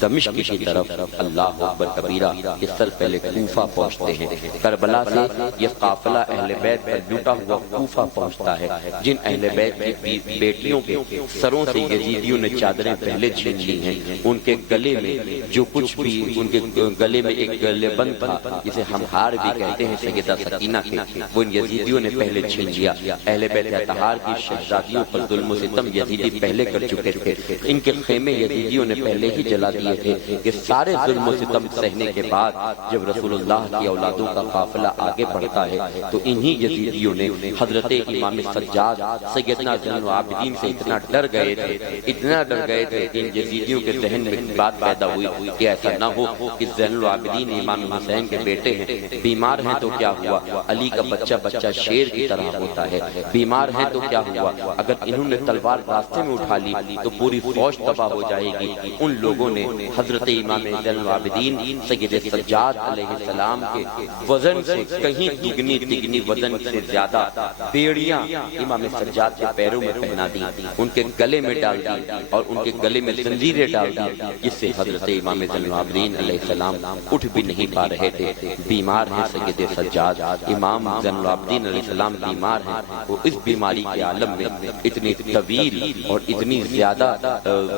دمشق کی طرف، اللہ اکبر کبیرہ، یہ سر پہلے کوفہ پہنچتے ہیں، کربلا سے یہ قافلہ اہل بیت پر لٹا ہوا کوفہ پہنچتا ہے۔ جن اہل بیت کی بیٹیوں کے سروں سے یزیدیوں نے چادریں پہلے چھین لی ہیں، ان کے گلے میں جو کچھ بھی ان کے گلے میں ایک گلے بند تھا جسے ہم ہار بھی کہتے ہیں سیدہ سکینہ کے، وہ ان یزیدیوں نے پہلے چھین لیا۔ اہل بیت اطہار کی شہزادیوں پر ظلم و ستم یزیدی پہلے کر چکے تھے، ان کے خیمے یزیدیوں نے پہلے ہی جلا دیے تھے۔ کہ سارے ظلم و ستم سہنے کے بعد جب رسول اللہ کی اولادوں کا قافلہ آگے بڑھتا ہے تو انہی یزیدیوں نے حضرت امام سجاد سیدنا زین العابدین سے اتنا ڈر گئے تھے کہ ان یزیدیوں کے ذہن میں بات پیدا ہوئی کہ ایسا نہ ہو کہ زین العابدین امام حسین کے بیٹے ہیں، بیمار ہیں تو کیا ہوا، ہوا؟ علی کا بچہ بچہ شیر کی طرح ہوتا ہے، بیمار ہے تو کیا ہوا؟ اگر انہوں نے تلوار راستے میں اٹھا لی تو پوری فوج تباہ ہو جائے گی۔ ان لوگوں نے حضرت امام زین العابدین سید سجاد علیہ السلام کے وزن سے کہیں دگنی تگنی وزن سے زیادہ بیڑیاں امام سجاد کے پیروں میں پہنا دی، ان کے گلے میں ڈال دی اور ان کے گلے میں زنجیریں ڈال دی، جس سے حضرت امام زین العابدین علیہ السلام اٹھ بھی نہیں پا رہے تھے۔ بیمار ہیں سید سجاد، امام زین العابدین علیہ السلام بیمار ہیں، وہ اس بیماری کے عالم میں اتنی طویل اور اتنی زیادہ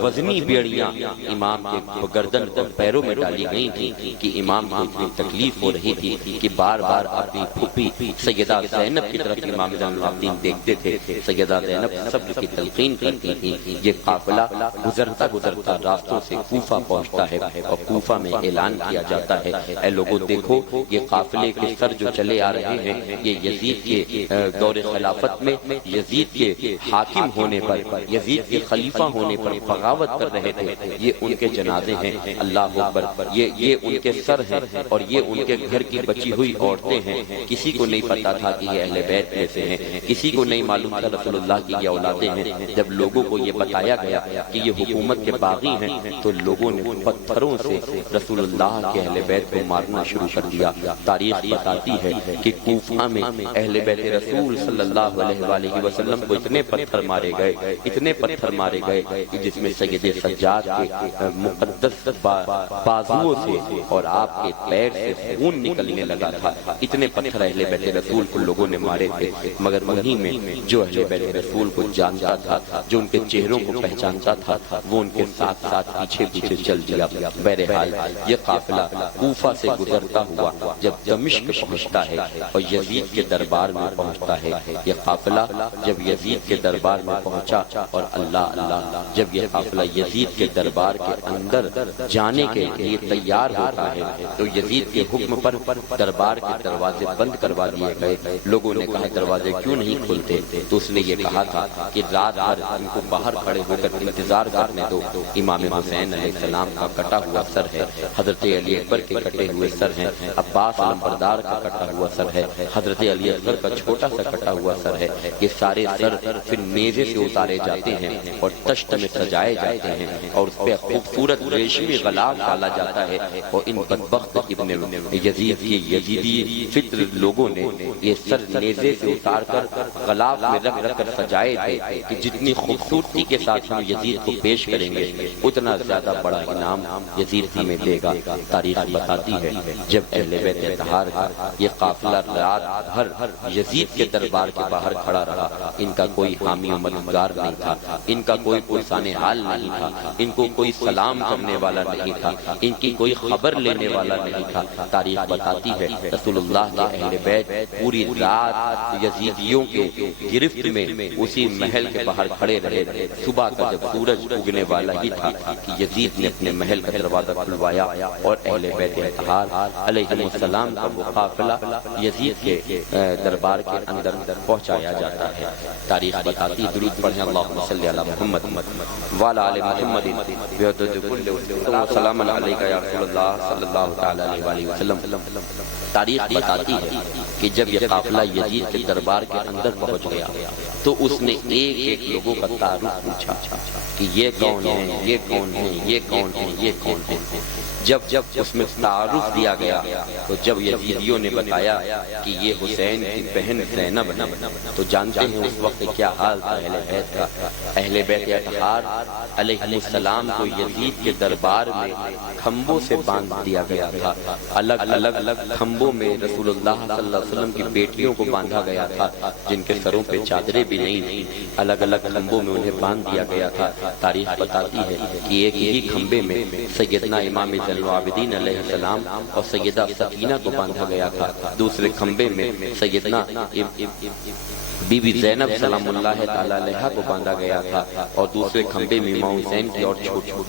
وزنی بیڑیاں امام کے گردن اور پیروں میں ڈالی گئی تھی کہ امام کو اتنی تکلیف ہو رہی تھی کہ بار بار اپنی پھوپھی سیدہ زینب کی طرف امام زین العابدین دیکھتے تھے۔ سیدہ زینب صبر کی تلقین کرتی تھی۔ یہ قافلہ گزرتا گزرتا راستوں سے کوفہ پہنچتا ہے اور کوفہ میں اعلان کیا جاتا ہے، اے لوگوں دیکھو یہ قافلے کے سر جو چلے آ رہے ہیں، یہ یزید کے دور خلافت میں یزید کے حاکم ہونے پر، یزید کے خلیفہ ہونے پر بغاوت کر رہے تھے، یہ ان کے جنازے ہیں۔ اللہ اکبر، یہ ان کے سر ہیں اور یہ ان کے گھر کی بچی ہوئی عورتیں ہیں۔ کسی کو نہیں پتا تھا کہ یہ اہل بیت میں سے ہیں، کسی کو نہیں معلوم تھا رسول اللہ کی یہ اولادیں ہیں۔ جب لوگوں کو یہ بتایا گیا کہ یہ حکومت کے باغی ہیں تو لوگوں نے پتھروں سے رسول اللہ کے اہل بیت کو مارنا شروع کر دیا۔ تاریخ بتاتی ہے کہ کوفہ میں اہل بیت رسول صلی اللہ علیہ وآلہ وسلم کو اتنے پتھر مارے گئے، اتنے پتھر مارے گئے کہ جس میں سید سجاد کے مقدس بازوؤں سے اور آپ کے پیر سے خون نکلنے لگا تھا۔ اتنے پتھر اہل بیت رسول کو لوگوں نے مارے تھے، مگر وہیں میں جو اہل بیت رسول کو جانتا تھا، جو ان کے چہروں کو پہچانتا تھا، وہ ان کے ساتھ ساتھ پیچھے پیچھے چل دیا۔ بہرحال یہ قافلہ کوفہ سے گزرتا ہوا جب دمشق پہنچتا ہے اور یزید کے دربار میں پہنچتا ہے، یہ قافلہ جب یزید کے دربار میں پہنچا اور اللہ جب یہ قافلہ یزید کے دربار کے اندر جانے کے لیے تیار ہوتا ہے تو یزید کے حکم پر دربار کے دروازے بند کروا دیے گئے۔ لوگوں نے کہا دروازے کیوں نہیں کھلتے؟ تو اس نے یہ کہا تھا کہ رات بھر ان کو باہر کھڑے ہو کر انتظار کرنے دو۔ امام حسین علیہ السلام کا کٹا ہوا سر ہے، حضرت علی اکبر کے کٹے ہوئے سر ہیں، عباس علمبردار کا کٹا ہوا سر ہے، حضرت علی اکبر کا چھوٹا سا کٹا ہوا سر ہے۔ یہ سارے سر پھر نیزے سے اتارے جاتے ہیں اور تشت میں سجائے جاتے ہیں اور اس پہ خوبصورت ریشمی غلاف ڈالا جاتا ہے، اور ان بدبخت ابن یزید کی یزیدی فطر لوگوں نے یہ سر نیزے سے اتار کر غلاف میں رکھ رکھ کر سجائے تھے کہ جتنی خوبصورتی کے ساتھ ہم یزید کو پیش کریں گے اتنا زیادہ بڑا انعام یزید ہمیں دے گا۔ تاریخ بتاتی ہے جب اہل بیت اطہار کا یہ قافلہ رات بھر یزید کے دربار کے باہر کھڑا رہا، ان کا کوئی حامی و مددگار نہیں تھا، ان کا کوئی پرسان حال نہیں تھا، ان کو کوئی سلام کرنے والا نہیں تھا، ان کی کوئی خبر لینے والا نہیں تھا۔ تاریخ بتاتی ہے رسول اللہ کے اہل بیت پوری رات یزیدیوں کے گرفت میں اسی محل کے باہر کھڑے رہے۔ صبح کا جب سورج اگنے والا ہی تھا کہ یزید نے اپنے محل کا دروازہ کھلوایا اور اہل بیت اطہار علیہ السلام کا وہ قافلہ یزید کے دربار کے اندر پہنچایا جاتا ہے۔ تاریخ بتاتی درود پڑھیں اللہم صلی علی محمد وعلی آل محمد بعدد کل سلام علیکہ یا رسول اللہ صلی اللہ تعالی علیہ وآلہ وسلم۔ تاریخ بتاتی ہے کہ جب یہ قافلہ یزید کے دربار کے اندر پہنچ گیا تو اس نے ایک ایک لوگوں کا تعارف پوچھا کہ یہ کون ہیں، یہ کون ہیں، یہ کون ہیں، یہ کون ہیں۔ جب اس میں تعارف دیا گیا تو جب یزیدیوں نے بتایا کہ یہ حسین کی بہن زینب ہے تو جانتے ہیں اس وقت کیا حال تھا اہل بیت کا۔ اہل بیت اطہار علیہ السلام کو یزید کے دربار میں کھمبوں سے باندھ دیا گیا تھا، الگ الگ کھمبوں میں رسول اللہ صلی اللہ علیہ وسلم کی بیٹیوں کو باندھا گیا تھا جن کے سروں پہ چادریں بھی نہیں تھیں، الگ الگ کھمبوں میں انہیں باندھ دیا گیا تھا۔ تاریخ بتاتی ہے کہ ایک ہی کھمبے میں سیدنا امام زین العابدین علیہ السلام اور سیدہ سکینہ کو باندھا گیا تھا، دوسرے کھمبے میں سیدنا بی بی زینب سلام اللہ تعالی علیہ کو باندھا گیا تھا اور دوسرے کھمبے میں امام حسین کی اور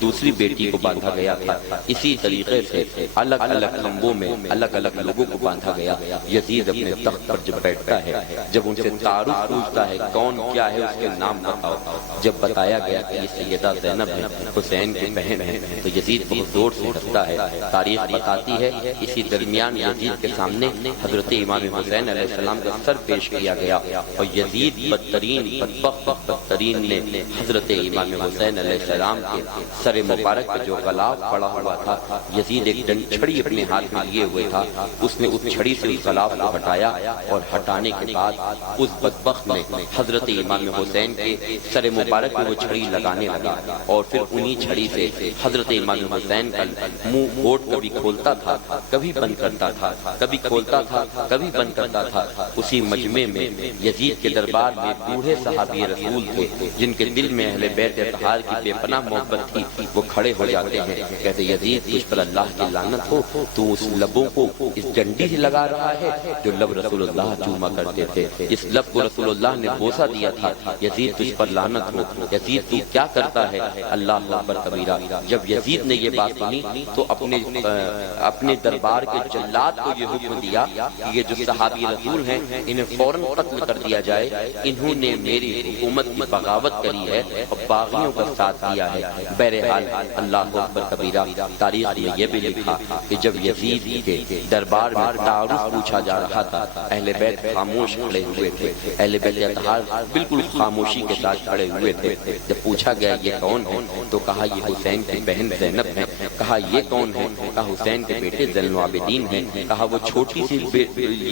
دوسری بیٹی کو باندھا گیا تھا۔ اسی طریقے سے الگ الگ کھمبوں میں الگ الگ لوگوں کو باندھا گیا۔ یزید اپنے تخت پر جب بیٹھتا ہے، جب ان سے تعارف پوچھتا ہے کون کیا ہے اس کے نام بتاؤ، جب بتایا گیا کہ یہ سیدہ زینب ہے، حسین کی بہن ہے، تو یزید بہت زور سے چھوڑتا ہے۔ تاریخ بتاتی ہے اسی درمیان یزید کے سامنے حضرت امام حسین علیہ السلام کا سر پیش کیا گیا اور یزید بدترین بدبخت بدترین نے حضرت امام حسین علیہ السلام کے سر مبارک پر جو غلاف پڑا ہوا تھا، یزید ایک چھڑی اپنے ہاتھ میں لیے ہوئے تھا، اس نے اس چھڑی سے اس غلاف کو ہٹایا اور ہٹانے کے بعد اس بدبخت نے حضرت امام حسین کے سر مبارک میں وہ چھڑی لگانے لگا اور پھر انہی چھڑی سے حضرت امام حسین کا منہ ہوٹ کبھی کھولتا تھا کبھی بند کرتا تھا، کبھی کھولتا تھا کبھی بند کرتا تھا۔ اسی مجمع میں یزید کے دربار میں بوڑھے صحابی رسول تھے جن کے دل میں اہل بیت اطہار کی بے پناہ محبت تھی، وہ کھڑے ہو جاتے ہیں، کہتے یزید تجھ پر اللہ کی لعنت ہو، تو اس لبوں کو اس ڈنڈی سے لگا رہا ہے جو لب رسول اللہ چوما کرتے تھے، اس لب کو رسول اللہ نے بوسہ دیا تھا، یزید تجھ پر لعنت ہو، یزید تو کیا کرتا ہے، اللہ اکبر کبیرہ۔ جب یزید نے یہ بات سنی تو اپنے دربار کے جلاد کو یہ حکم دیا کہ یہ جو صحابی رسول ہیں انہیں فوراً قتل کر دیا جائے، انہوں نے میری حکومت کی بغاوت کری ہے اور باغیوں کا ساتھ دیا ہے۔ بہرحال اللہ اکبر کبیرہ، تاریخ میں یہ بھی لکھا کہ جب یزید کے دربار میں تعارف پوچھا جا رہا تھا، اہل بیت خاموش کھڑے ہوئے تھے، اہل بیت اطہار بالکل خاموشی کے ساتھ کھڑے ہوئے تھے۔ جب پوچھا گیا یہ کون ہے تو کہا یہ حسین کی بہن زینب ہے۔ کہا یہ کون ہے؟ کہا حسین کے بیٹے زین العابدین ہیں۔ کہا وہ چھوٹی سی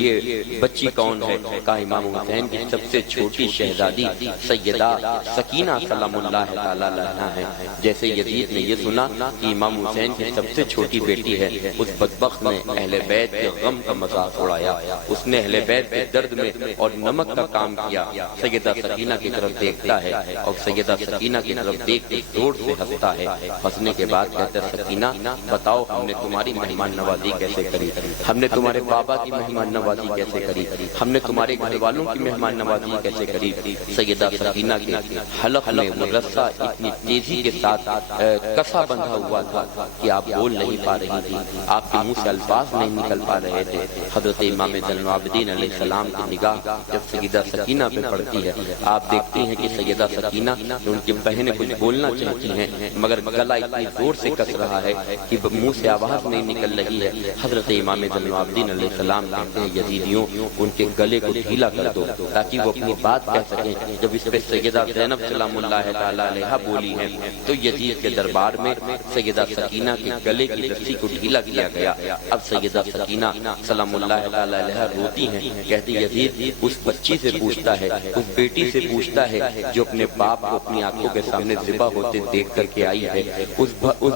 یہ بچی کون ہے؟ کہا امام حسین کی سب سے چھوٹی شہزادی سیدہ سکینہ سلام اللہ تعالی علیہا ہے۔ جیسے یزید نے یہ سنا کہ امام حسین کی سب سے چھوٹی بیٹی ہے، اس بدبخت نے اہل بیت کے غم کا مذاق اڑایا، اس نے اہل بیت کے درد میں اور نمک کا کام کیا۔ سیدہ سکینہ کی طرف دیکھتا ہے اور سیدہ سکینہ کی طرف دیکھ کے زور سے ہنستا ہے۔ ہنسنے کے بعد کہتا ہے سکینہ بتاؤ ہم نے تمہاری مہمان نوازی کیسے کری، ہم نے تمہارے بابا کی مہمان نوازی کیسے کری، ہم نے تمہارے گھر والوں کی مہمان نوازی کیسے کری۔ سیدہ سکینہ کے حلق میں وہ رسہ اتنی تیزی کے ساتھ کسا بندھا ہوا تھا کہ آپ بول نہیں پا رہی تھی، آپ کے منہ سے الفاظ نہیں نکل پا رہے تھے۔ حضرت امام زین العابدین علیہ السلام کی نگاہ جب سیدہ سکینہ پہ پڑتی ہے، آپ دیکھتے ہیں کہ سیدہ سکینہ ان کی بہنیں کچھ بولنا چاہتی ہیں مگر گلا اتنی زور سے کس رہا ہے کہ منہ سے آواز نہیں نکل رہی ہے۔ حضرت امام زین العابدین علیہ السلام کہتے ہیں یزیدیوں ان کے گلے کو ڈھیلا کر دو تاکہ وہ اپنی بات کہہ سکیں۔ جب اس پہ سیدہ زینب سلام اللہ تعالی علیہا بولی ہیں تو یزید کے دربار میں سیدہ سکینہ کے گلے کی رسی کو ڈھیلا کیا گیا۔ اب سیدہ سکینہ سلام اللہ تعالی علیہا روتی ہیں، کہتی یزید اس بچی سے پوچھتا ہے، اس بیٹی سے پوچھتا ہے جو اپنے باپ کو اپنی آنکھوں کے سامنے ذبح ہوتے دیکھ کر کے آئی ہے، اس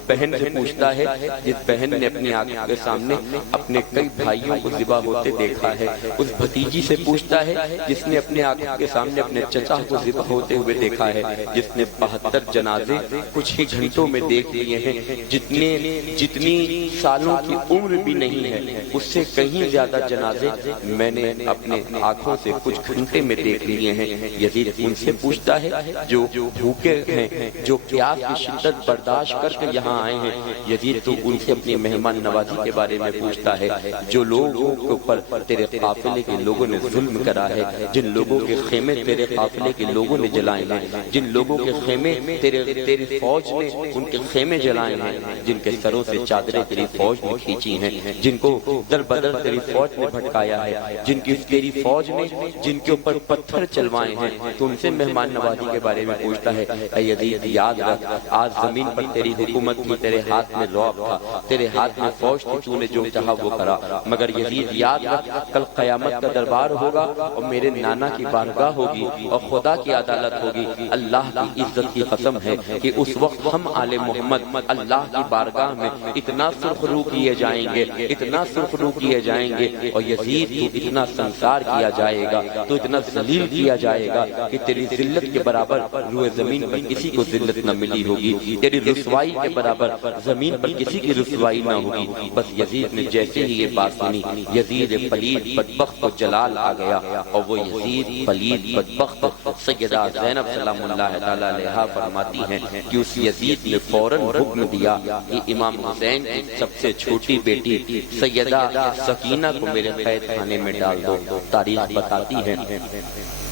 بہن سے پوچھتا ہے جس بہن نے اپنی آنکھوں کے سامنے اپنے کئی بھائیوں کو ذبح ہوتے دیکھا ہے، اس بھتیجی سے پوچھتا ہے جس نے اپنے آنکھوں کے سامنے اپنے چچا کو ذبح ہوتے ہوئے دیکھا ہے، جس نے 72 جنازے کچھ ہی گھنٹوں میں دیکھ لیے ہیں، جتنی سالوں کی عمر بھی نہیں ہے اس سے کہیں زیادہ جنازے میں نے اپنے آنکھوں سے کچھ گھنٹے میں دیکھ لیے ہیں۔ یزید ان سے پوچھتا ہے جو بھوکے ہیں، جو پیاس کی شدت برداشت کر کے یہاں آئے ہیں، یزید تو ان سے اپنی مہمان نوازی کے بارے میں پوچھتا ہے، جو لوگوں کے اوپر تیرے قافلے کے لوگوں نے ظلم کرا ہے، جن لوگوں کے خیمے تیرے قافلے کے لوگوں نے جلائے ہیں، جن لوگوں کے خیمے تیری فوج نے ان کے خیمے جلائے ہیں، جن کے سروں سے چادریں تیری فوج نے کھینچی ہیں، جن کو در بدر تیری فوج نے بھٹکایا ہے، جن کی تیری فوج نے جن کے اوپر پتھر چلوائے ہیں، تو ان سے مہمان نوازی کے بارے میں پوچھتا ہے۔ اے یزید یاد رکھ آج زمین پر تیری حکومت تھی، تیرے ہاتھ میں رعب تھا، تیرے ہاتھ میں فوج تھی، تو نے جو چاہا وہ کرا، مگر یزید یاد رکھ کل قیامت کا دربار ہوگا اور میرے نانا کی بارگاہ ہوگی اور خدا کی عدالت ہوگی۔ اللہ کی عزت کی قسم ہے کہ اس وقت ہم آل محمد اللہ کی بارگاہ میں اتنا سرخ رو کیے جائیں گے، اتنا سرخ رو کیے جائیں گے، اور یزید تو اتنا سنسار کیا جائے گا، تو اتنا ذلیل کیا جائے گا کہ تیری ذلت کے برابر روئے زمین پر کسی کو ذلت نہ ملی ہوگی، تیری رسوائی کے برابر زمین پر کسی کی رسوائی نہ ہوگی۔ بس یزید نے جیسے ہی یہ بات سنی، یزید پلید بدبخت کو جلال آ گیا، اور وہ یزید پلید بدبخت سیدہ زینب سلام اللہ تعالی علیہا فرماتی ہیں کہ اس یزید نے فوراً حکم دیا کہ امام حسین کی سب سے چھوٹی بیٹی سیدہ سکینہ کو میرے قید خانے میں ڈال دو۔ تاریخ بتاتی ہے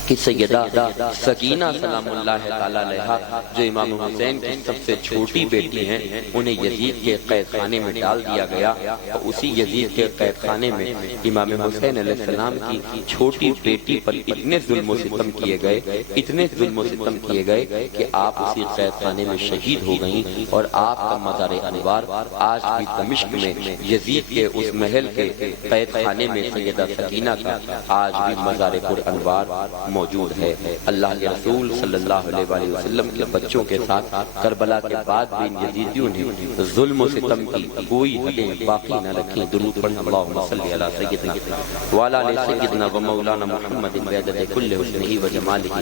کہ سیدہ سکینہ سلام اللہ تعالی علیہا جو امام حسین کی سب سے چھوٹی بیٹی ہیں، انہیں یزید کے قید خانے میں ڈال دیا گیا، اور اسی یزید کے قید خانے میں امام حسین علیہ السلام کی چھوٹی بیٹی پر اتنے ظلم و ستم کیے گئے، اتنے ظلم و ستم کیے گئے کہ آپ اسی قید خانے میں شہید ہو گئیں، اور آپ کا مزار انوار آج بھی دمشق میں یزید کے اس محل کے قید خانے میں سیدہ سکینہ کا آج بھی مزار پر انوار موجود ہے۔ اللہ کے رسول صلی اللہ علیہ وآلہ وسلم کے بچوں کے ساتھ کربلا کے بعد بھی ان یزیدیوں نے ظلم و ستم کی کوئی حدیں باقی نہ رکھیں۔ درود پڑھیں اللہم صلی علی سیدنا وعلی آل سیدنا و مولانا محمد بعدد کل حسنہ و جمالہ،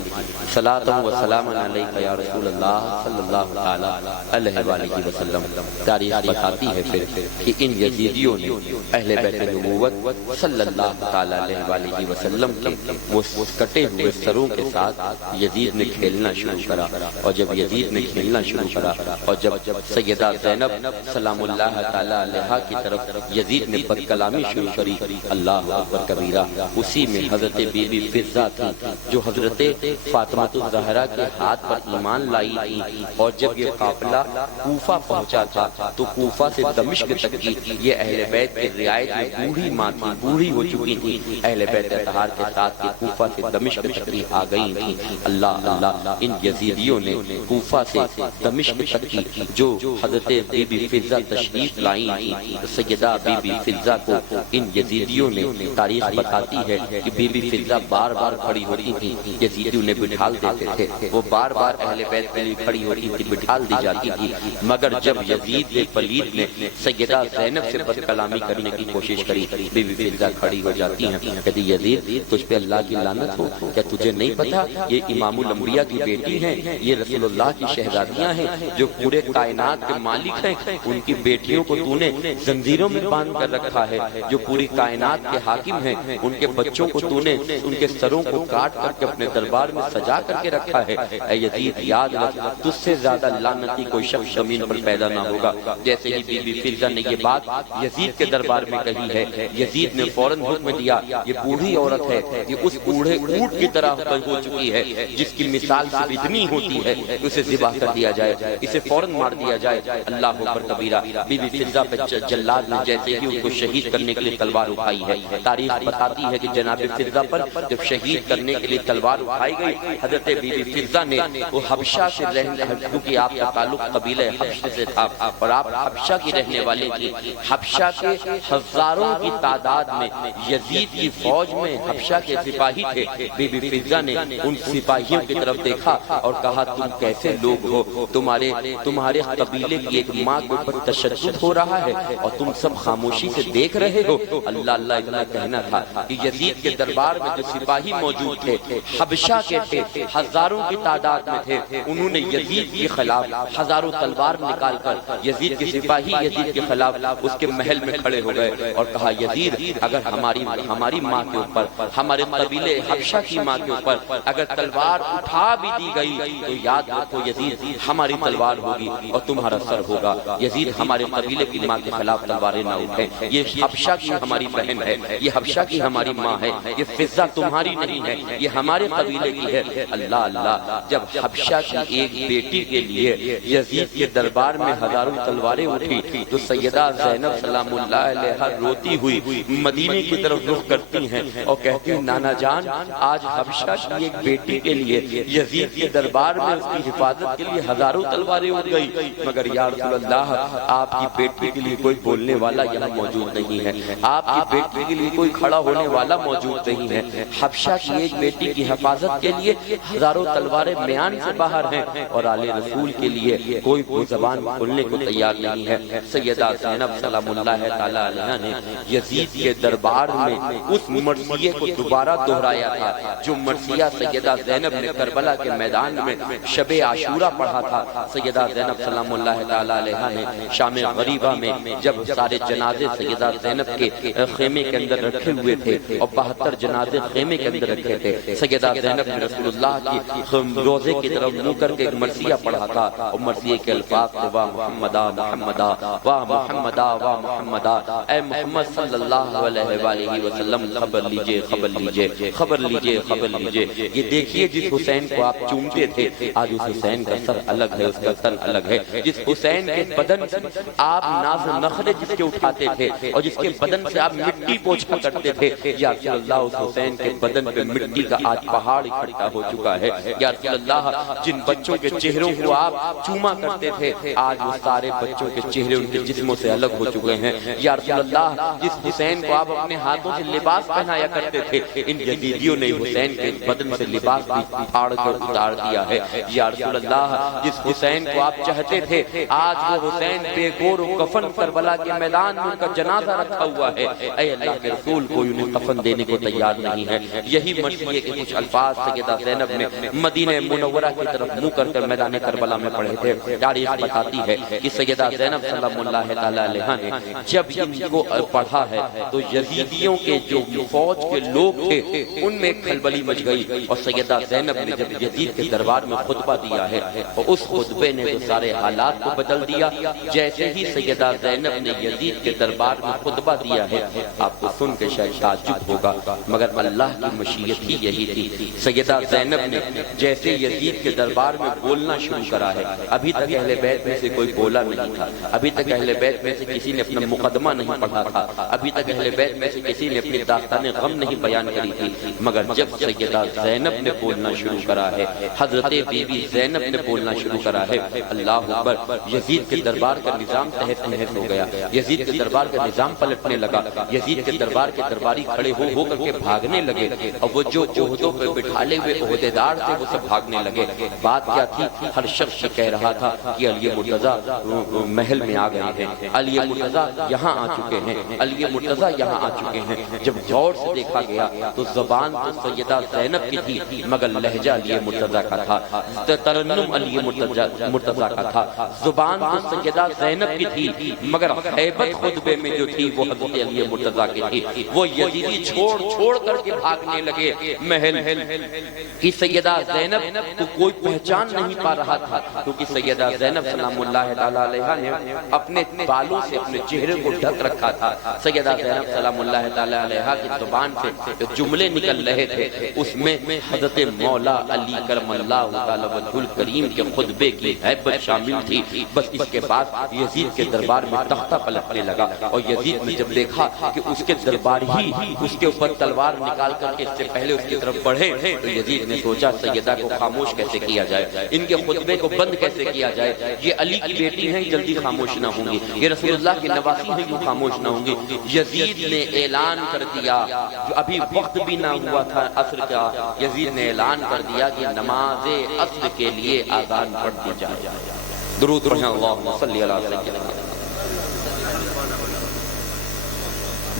صلاۃ و سلام علیک یا رسول اللہ صلی اللہ تعالی علیہ وآلہ وسلم۔ تاریخ بتاتی ہے پھر کہ ان یزیدیوں نے اہل بیت نبوت صلی اللہ تعالی علیہ وآلہ وسلم کے وہ کٹے ہوئے سروں کے ساتھ یزید نے کھیلنا شروع کرا، اور جب یزید نے کھیلنا شروع کرا اور جب سیدہ زینب سلام اللہ تعالی علیہا کی طرف یزید نے بد کلامی شروع کری، اللہ اکبر کبیرہ، اسی میں حضرت بی بی فضہ تھی جو حضرت فاطمہ الزہرا کے ہاتھ پر ایمان لائی تھی، اور جب یہ قافلہ کوفہ پہنچا تھا تو کوفہ سے دمشق تک کی یہ اہل بیت کی رعایت میں بوڑھی ماں تھی، بوڑھی ہو چکی تھی، اہل بیت اطہار کے ساتھ کی کوفہ سے دمشق تک کی آ گئی تھی۔ اللہ اللہ، ان یزیدیوں نے کوفہ سے دمشق تک کی جو حضرت بی بی فضہ تشریف لائی تھی، سیدہ بی بی فضہ کو ان یزیدیوں نے، تاریخ بتاتی ہے کہ بی بی فضہ بار بار کھڑی ہوتی تھی، یزیدیوں نے بٹھال دیتے تھے، وہ بار بار اہل بیت کے لیے کھڑی ہوتی تھی، بٹھال دی جاتی تھی، مگر جب یزید پلید نے سیدہ زینب سے بد کلامی کرنے کی کوشش کری، بی بی فضہ کھڑی ہو جاتی ہیں، کہتی یزید تجھ پہ اللہ کی لعنت ہو، کیا تجھے نہیں پتا یہ امام الانبیاء کی بیٹی ہیں، یہ رسول اللہ کی شہزادیاں ہیں جو پورے کائنات کے مالک ہیں، ان کی بیٹیوں کو تو نے زنجیروں میں باندھ کر رکھا ہے، جو پوری کائنات کے حاکم ہیں، ان کے بچوں کو تو نے ان کے سروں کو کاٹ کر کے اپنے دربار میں سجا کر کے رکھا ہے، اے یزید یاد رکھ تجھ سے زیادہ لعنتی کوئی شخص زمین پر پیدا نہ ہوگا۔ جیسے ہی بی بی فضہ نے یہ بات یزید کے دربار میں کہی ہے، یزید نے فوراً حکم دیا یہ بوڑھی عورت ہے، یہ اس بوڑھے اونٹ کی طرح ہو چکی ہے جس کی مثال صرف اتنی ہوتی ہے، اسے ذبح کر دیا جائے، اسے فوراً مار دیا جائے۔ اللہ اکبر کبیرہ، بی بی فضہ پہ جلاد نے جیسے ہی ان کو شہید کرنے کے لیے تلوار اٹھائی ہے، تاریخ بتاتی ہے کہ جناب فضہ پر جب شہید کرنے کے لیے تلوار اٹھائی گئی، حضرت بی بی فضہ نے وہ حبشہ سے رہنے، کیونکہ آپ کا تعلق قبیلہ حبشہ سے تھا اور آپ حبشہ کی رہنے والے تھی، حبشہ کے ہزاروں کی تعداد میں یزید کی فوج میں حبشہ کے سپاہی تھے۔ بی بی فضہ نے ان سپاہیوں کی طرف دیکھا اور کہا تم کیسے لوگ ہو، تمہارے قبیلے کی ایک ماں کے اوپر تشدد ہو رہا ہے اور تم سب خاموشی سے دیکھ رہے ہو۔ اللہ اللہ اتنا کہنا تھا کہ یزید کے دربار میں جو سپاہی موجود تھے حبشہ کے تھے، ہزاروں کی تعداد میں تھے، انہوں نے یزید کے خلاف ہزاروں تلوار نکال کر یزید کے سپاہی یزید کے خلاف اس کے محل میں کھڑے ہو گئے اور کہا یزید اگر ہماری ماں کے اوپر، ہمارے قبیلے حبشہ کی ماں کے اوپر اگر تلوار اٹھا بھی دی گئی تو یاد رکھو یزید ہماری تلوار ہوگی اور تمہارا سر ہوگا۔ یزید ہمارے قبیلے کی ماں کے خلاف تلواریں نہ اٹھیں، یہ حبشہ کی ہماری بہن ہے، یہ حبشہ کی ہماری ماں ہے، یہ فضہ تمہاری نہیں ہے، یہ ہمارے قبیلے کی ہے۔ اللہ اللہ، جب حبشہ کی ایک بیٹی کے لیے یزید کے دربار میں ہزاروں تلواریں اٹھی تو سیدہ زینب سلام اللہ علیہا روتی ہوئی مدینے کی طرف رخ کرتی ہیں اور کہتی ہیں نانا جان آج حبشہ کی ایک بیٹی کے لیے یزید کے دربار میں اس کی حفاظت کے لیے ہزاروں تلواریں اٹھ گئی، مگر یا رسول اللہ آپ کی بیٹی کے لیے کوئی بولنے والا یہاں موجود نہیں ہے، آپ کی بیٹی کے لیے کوئی کھڑا ہونے والا موجود نہیں ہے۔ حبشہ کی ایک بیٹی کی حفاظت کے لیے ہزاروں تلواریں میان سے باہر ہیں اور آل رسول کے لیے کوئی زبان کھولنے کو تیار نہیں ہے۔ سیدہ زینب سلام اللہ تعالی علیہا نے یزید کے دربار میں اس مرثیے کو دوبارہ دہرایا تھا جو مرثیہ سیدہ زینب نے کربلا کے میدان میں شب عاشورہ پڑھا تھا۔ سیدہ زینب سلام اللہ تعالی علیہا نے شام غریبہ میں جب سارے جنازے سیدہ زینب کے خیمے کے اندر رکھے ہوئے تھے اور 72 جنازے خیمے کے اندر رکھے تھے، سیدہ زینب نے رسول اللہ کی روزے کی طرف منہ کر کے ایک مرثیہ پڑھا تھا اور مرثیے کے الفاظ تھے واہ محمدہ محمدہ واہ محمدہ واہ محمدہ، اے محمد صلی اللہ علیہ وآلہ وسلم خبر لیجئے خبر لیجئے خبر لیجئے خبر لیجئے۔ یہ دیکھیے جس حسین کو آپ چومتے تھے آج اس حسین کا سر الگ ہے، اس کا تن الگ ہے، جس حسین کے بدن سے آپ ناز و نخرے جس کے اٹھاتے تھے اور جس کے بدن سے آپ مٹی پوچھا کرتے تھے، یا رسول اللہ اس حسین کے بدن پہ مٹی کا آج پہاڑ اکٹھا ہو چکا ہے۔ یا رسول اللہ جن بچوں کے چہروں کو آپ چوما کرتے تھے، آج وہ سارے بچوں کے چہرے ان کے جسموں سے الگ ہو چکے ہیں۔ یا رسول اللہ جس حسین کو آپ اپنے ہاتھوں سے لباس پہنایا کرتے تھے، ان یزیدیوں نے حسین کے بدن سے لباس بھی پھاڑ کر اتار دیا ہے۔ یا رسول اللہ جس حسین کو آپ چاہتے تھے، آج وہ حسین بے گور و کفن کربلا کے میدان میں ان کا جنازہ رکھا ہوا ہے۔ اے اللہ کے رسول، کوئی انہیں کفن دینے کو تیار نہیں ہے۔ یہی مرثیے کے کچھ الفاظ سیدہ زینب نے مدینہ منورہ کی طرف منہ کر کر میدان کربلا میں پڑھے تھے۔ تاریخ بتاتی ہے کہ سیدہ زینب سلام اللہ تعالی علیہا نے جب ان کو پڑھا ہے تو یزیدیوں کے جو فوج کے لوگ تھے ان میں کھلبلی مچ گئی، اور سیدہ زینب نے جب یزید کے دربار میں خطبہ دیا ہے اور اس خطبے نے تو سارے حالات کو بدل دیا۔ جیسے ہی سیدہ زینب نے یزید کے دربار میں خطبہ دیا ہے، آپ کو سن کے شاید تعجب ہوگا مگر اللہ کی مشیت ہی یہی تھی۔ سیدہ زینب نے جیسے یزید کے دربار میں بولنا شروع کرا ہے، ابھی تک اہل بیت میں سے کوئی بولا نہیں تھا، ابھی تک اہل بیت میں سے کسی نے اپنا مقدمہ نہیں پڑھا تھا، ابھی تک اہل بیت میں سے کسی نے اپنی داستان غم نہیں بیان کری تھی، مگر جب سیدہ زینب نے بولنا شروع کرا ہے، حضرت بی بی زینب نے بولنا شروع کرا ہے، اللہ اکبر، یزید کے دربار کا نظام تہس نہس ہو گیا، یزید کے دربار کا نظام پلٹنے لگا، یزید کے دربار کے درباری کھڑے ہو کر کے بھاگنے لگے، اور وہ جو عہدوں پہ بٹھالے ہوئے عہدیدار تھے وہ سب بھاگنے لگے۔ بات کیا تھی؟ ہر شخص کہہ رہا تھا کہ علی مرتضیٰ محل میں آ گئے ہیں، علی مرتضیٰ یہاں آ چکے ہیں، علی مرتضیٰ یہاں آ چکے ہیں۔ جب غور سے دیکھا گیا تو زبان تو سیدہ زینب کی تھی مگر لہجہ علی مرتضیٰ کا تھا، ترنم علی مرتضیٰ کا تھا، زبان تو سیدہ زینب کی تھی مگر ہیبت خطبے میں جو تھی وہ حضرت علی مرتضیٰ کی تھی۔ وہ یزیدی چھوڑ کر کے بھاگنے لگے محل کی سیدہ زینب کو کوئی پہچان نہیں پا رہا تھا، کیونکہ سیدہ زینب سلام اللہ تعالی علیہا نے اپنے بالوں سے اپنے چہرے کو ڈھک رکھا تھا۔ سیدہ زینب سلام اللہ تعالی علیہا کی زبان سے جو جملے نکل رہے تھے اس میں حضرت مولا علی کرم اللہ تعالی وجہ الکریم کے خطبے کی ہیبت شامل تھی۔ بس اس کے بعد یزید کے دربار میں تختہ پلٹنے لگا، اور یزید نے جب دیکھا کہ اس کے دربار ہی اس کے اوپر تلوار نکال کر کے اس سے پہلے اس کی طرف بڑھے تو یزید نے سوچا سیدہ کو خاموش کیسے کیا جائے، ان کے خطبے کو بند کیسے کیا جائے، یہ علی کی بیٹی ہیں جلدی خاموش نہ ہوں گی، یہ رسول اللہ کی نواسی ہیں یہ خاموش نہ ہوں گی۔ یزید نے اعلان کر دیا، جو ابھی وقت بھی نہ ہوا تھا عصر کا، یزید نے اعلان کر دیا کہ نماز عصر کے لیے اذان پڑھ دی جائے۔ درود پڑھیں اللہم صلی علی سیدنا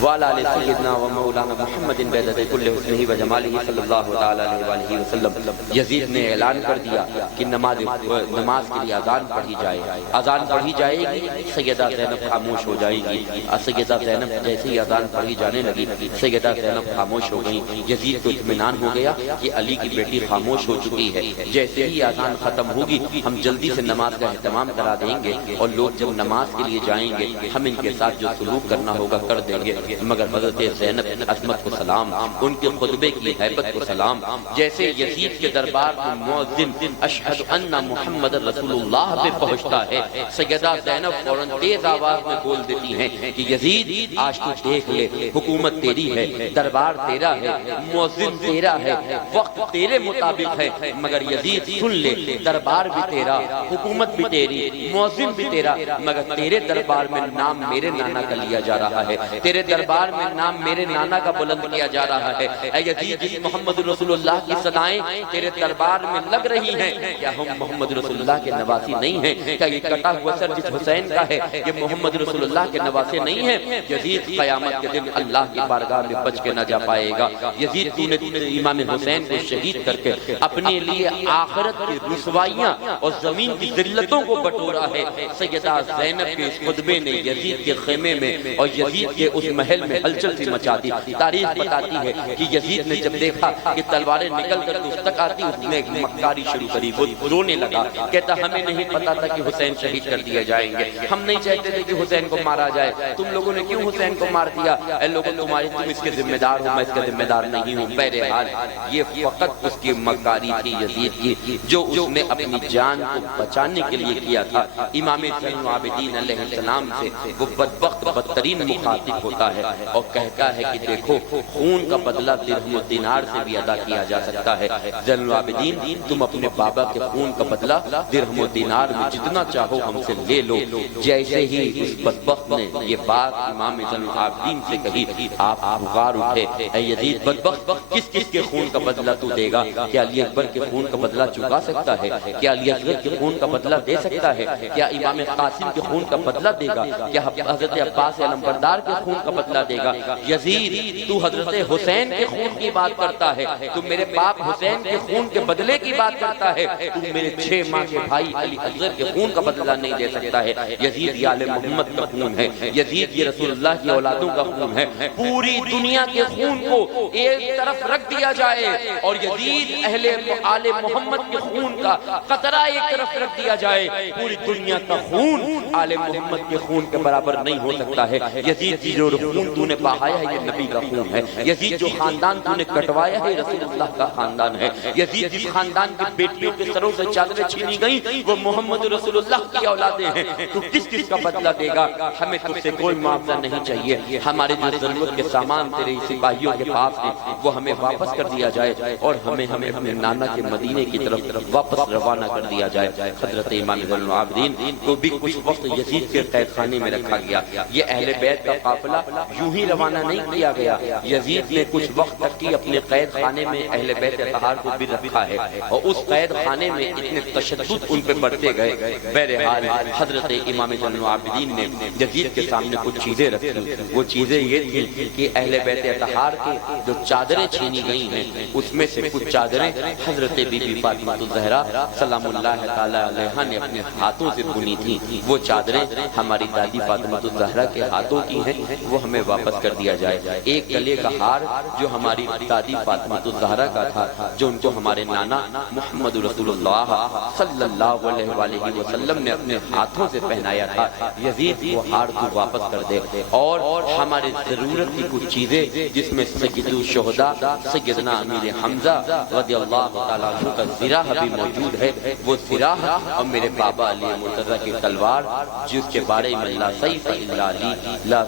وعلى آل سيدنا ومولانا محمد بعدد كل حسنه وجماله صلی اللہ تعالی علیہ وآلہ وسلم۔ یزید نے اعلان کر دیا کہ نماز کے لیے اذان پڑھی جائے، اذان پڑھی جائے گی، سیدہ زینب خاموش ہو جائے گی۔ سیدہ زینب جیسے ہی اذان پڑھی جانے لگی سیدہ زینب خاموش ہو گئی۔ یزید کو اطمینان ہو گیا کہ علی کی بیٹی خاموش ہو چکی ہے، جیسے ہی اذان ختم ہوگی ہم جلدی سے نماز کا اہتمام کرا دیں گے، اور لوگ جب نماز کے لیے جائیں گے ہم ان کے ساتھ جو سلوک کرنا ہوگا کر دیں گے۔ مگر حضرت زینب عظمت کو سلام، ان کے خطبے کی ہیبت کو سلام، جیسے یزید کے دربار میں مؤذن اشہد ان محمد رسول اللہ پہ پہنچتا ہے، سیدہ زینب فوراً تیز آواز میں بول دیتی ہیں کہ یزید آج تو دیکھ لے، حکومت تیری ہے، دربار تیرا ہے، مؤذن تیرا ہے، وقت تیرے مطابق ہے، مگر یزید سن لے، دربار بھی تیرا، حکومت بھی تیری، مؤذن بھی تیرا، مگر تیرے دربار میں نام میرے نانا کا لیا جا رہا ہے، تیرے دربار میں نام میرے نانا کا بلند کیا جا رہا ہے۔ اے یزید، جس محمد رسول اللہ کی صدائیں تیرے دربار میں لگ رہی ہیں، کیا ہم محمد رسول اللہ کے نواسی نہیں ہیں؟ کیا یہ کٹا ہوا سر جس حسین کا ہے یہ محمد رسول اللہ کے نواسے نہیں ہیں؟ یزید قیامت کے دن اللہ کی بارگاہ میں بچ کے نہ جا پائے گا۔ یزید تو نے امام حسین کو شہید کر کے اپنے لیے آخرت کی رسوائیاں اور زمین کی ذلتوں کو بٹورا ہے۔ سیدہ زینب کے اس خطبے نے یزید کے خیمے میں اور یزید کے اس محل محل میں ہلچل سی مچا دی۔ تاریخ بتاتی ہے کہ یزید نے جب دیکھا کہ تلواریں نکل کر اس تک آتی، اس نے ایک مکاری شروع کری، وہ رونے لگا، کہتا ہمیں نہیں پتا تھا کہ حسین شہید کر دیے جائیں گے، ہم نہیں چاہتے تھے کہ حسین کو مارا جائے، تم لوگوں نے کیوں حسین کو مار دیا؟ اے لوگوں تم اس کے ذمہ دار ہو، میں اس کا ذمہ دار نہیں ہوں۔ بہرحال یہ فقط اس کی مکاری تھی یزید کی، جو اس نے اپنی جان کو بچانے کے لیے کیا تھا۔ امام زین العابدین علیہ السلام سے وہ بدبخت بدترین مخاطب ہوتا ہے اور کہتا ہے کہ دیکھو خون کا بدلہ درہم و دینار سے بھی ادا کیا جا سکتا ہے۔ زین العابدین تم اپنے بابا کے خون کا بدلہ درہم و دینار میں جتنا چاہو ہم سے لے لو۔ جیسے ہی اس بدبخت نے یہ بات امام زین العابدین سے کہی، آپ غار اٹھے، اے یزید بدبخت، کس کس کے خون کا بدلہ تو دے گا؟ کیا علی اکبر کے خون کا بدلہ چکا سکتا ہے؟ کیا علی اصغر کے خون کا بدلہ دے سکتا ہے؟ کیا امام قاسم کے خون کا بدلہ دے گا؟ کیا حضرت عباس علمبردار کے خون کا بدلہ دے گا؟ یزید تو حضرت حسین کے خون کی بات کرتا ہے، تو میرے باپ حسین کے خون کے بدلے کی بات کرتا ہے، تو میرے 6 ماہ کے بھائی علی اصغر کے خون کا بدلہ نہیں دے سکتا ہے۔ یزید یہ آل محمد کا خون ہے، یزید یہ رسول اللہ کی اولادوں کا خون ہے۔ پوری دنیا کے خون کو ایک طرف رکھ دیا جائے اور یزید اہل آل محمد کے خون کا قطرہ ایک طرف رکھ دیا جائے، پوری دنیا کا خون آل محمد کے خون کے برابر نہیں ہو سکتا ہے۔ یزید کی جو خون تو نے بہایا ہے یہ نبی کا خون ہے، یزید جو خاندان تو نے کٹوایا ہے رسول اللہ کا خاندان ہے، یزید جس خاندان کی بیٹیوں کے سروں سے چادریں چھینی گئیں وہ محمد رسول اللہ کی اولادیں ہیں۔ تو کس کس کا بدلہ دے گا؟ ہمیں تجھ سے کوئی معاوضہ نہیں چاہیے، ہمارے جو ضرورت کے سامان تیرے سپاہیوں کے پاس ہیں وہ ہمیں واپس کر دیا جائے اور ہمیں اپنے نانا کے مدینے کی طرف واپس روانہ کر دیا جائے۔ حضرت امام زین العابدین کو بھی کچھ وقت یزید کے قید خانے میں رکھا گیا۔ یہ اہل بیت کا قافلہ یوں ہی روانہ نہیں کیا گیا، یزید نے کچھ وقت تک کی اپنے قید خانے میں اہل بیت اطہار کو بھی رکھا ہے اور اس قید خانے میں اتنے تشدد ان پہ بڑھتے گئے۔ بہرحال حضرت امام زین العابدین نے یزید کے سامنے کچھ چیزیں رکھی، وہ چیزیں یہ تھی کہ اہل بیت اطہار کے جو چادریں چھینی گئی ہیں اس میں سے کچھ چادریں حضرت بی بی فاطمہ الزہرا سلام اللہ تعالی علیہا نے اپنے ہاتھوں سے بنی تھی، وہ چادریں ہماری دادی فاطمہ الزہرا کے ہاتھوں کی ہیں، وہ ہمیں واپس کر دیا جائے۔ ایک گلے کا ہار جو ہماری دادی فاطمہ الزہرا کا تھا، جو ان کو ہمارے نانا محمد رسول اللہ صلی اللہ علیہ وآلہ وسلم نے اپنے ہاتھوں سے پہنایا تھا، یزید وہ ہار کو واپس کر دے اور ہمارے ضرورت کی کچھ چیزیں جس میں سید الشہداء سیدنا امیر حمزہ رضی اللہ تعالیٰ عنہ کا زراح بھی موجود ہے، وہ زراح اور میرے بابا علی مرتضیٰ کی تلوار جس کے بارے میں لا سیف الا علی، لا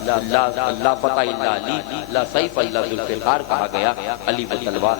فتح الا علی، لا سیف الا ذوالفقار کہا گیا، علی وہ تلوار،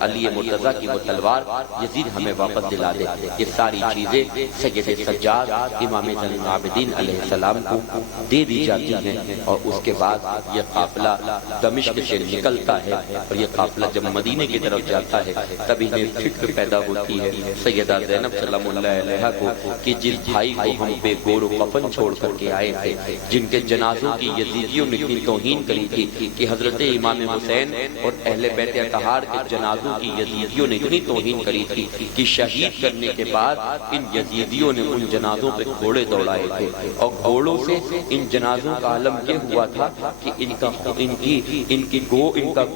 علی مرتضیٰ کی وہ تلوار یزید ہمیں واپس دلا دے۔ یہ ساری چیزیں سید سجاد امام زین العابدین علیہ السلام کو دے دی جاتی ہیں اور اس کے بعد یہ قافلہ دمشق سے نکلتا ہے اور یہ قافلہ جب مدینے کی طرف جاتا ہے تب انہیں فکر پیدا ہوتی ہے سیدہ زینب سلام اللہ علیہا کو کہ جس بھائی کو ہم بے گور و کفن چھوڑ کر کے آئے تھے، جن کے جنازوں کی یزیدیوں نے اتنی توہین کری تھی کہ حضرت امام حسین اور اہل بیت اطہار کے جنازوں کی یزیدیوں نے اتنی توہین کری تھی کہ شہید کرنے کے بعد ان یزیدیوں نے ان جنازوں پہ گھوڑے دوڑائے تھے اور گھوڑوں سے ان جنازوں کا عالم یہ ہوا تھا کہ ان کا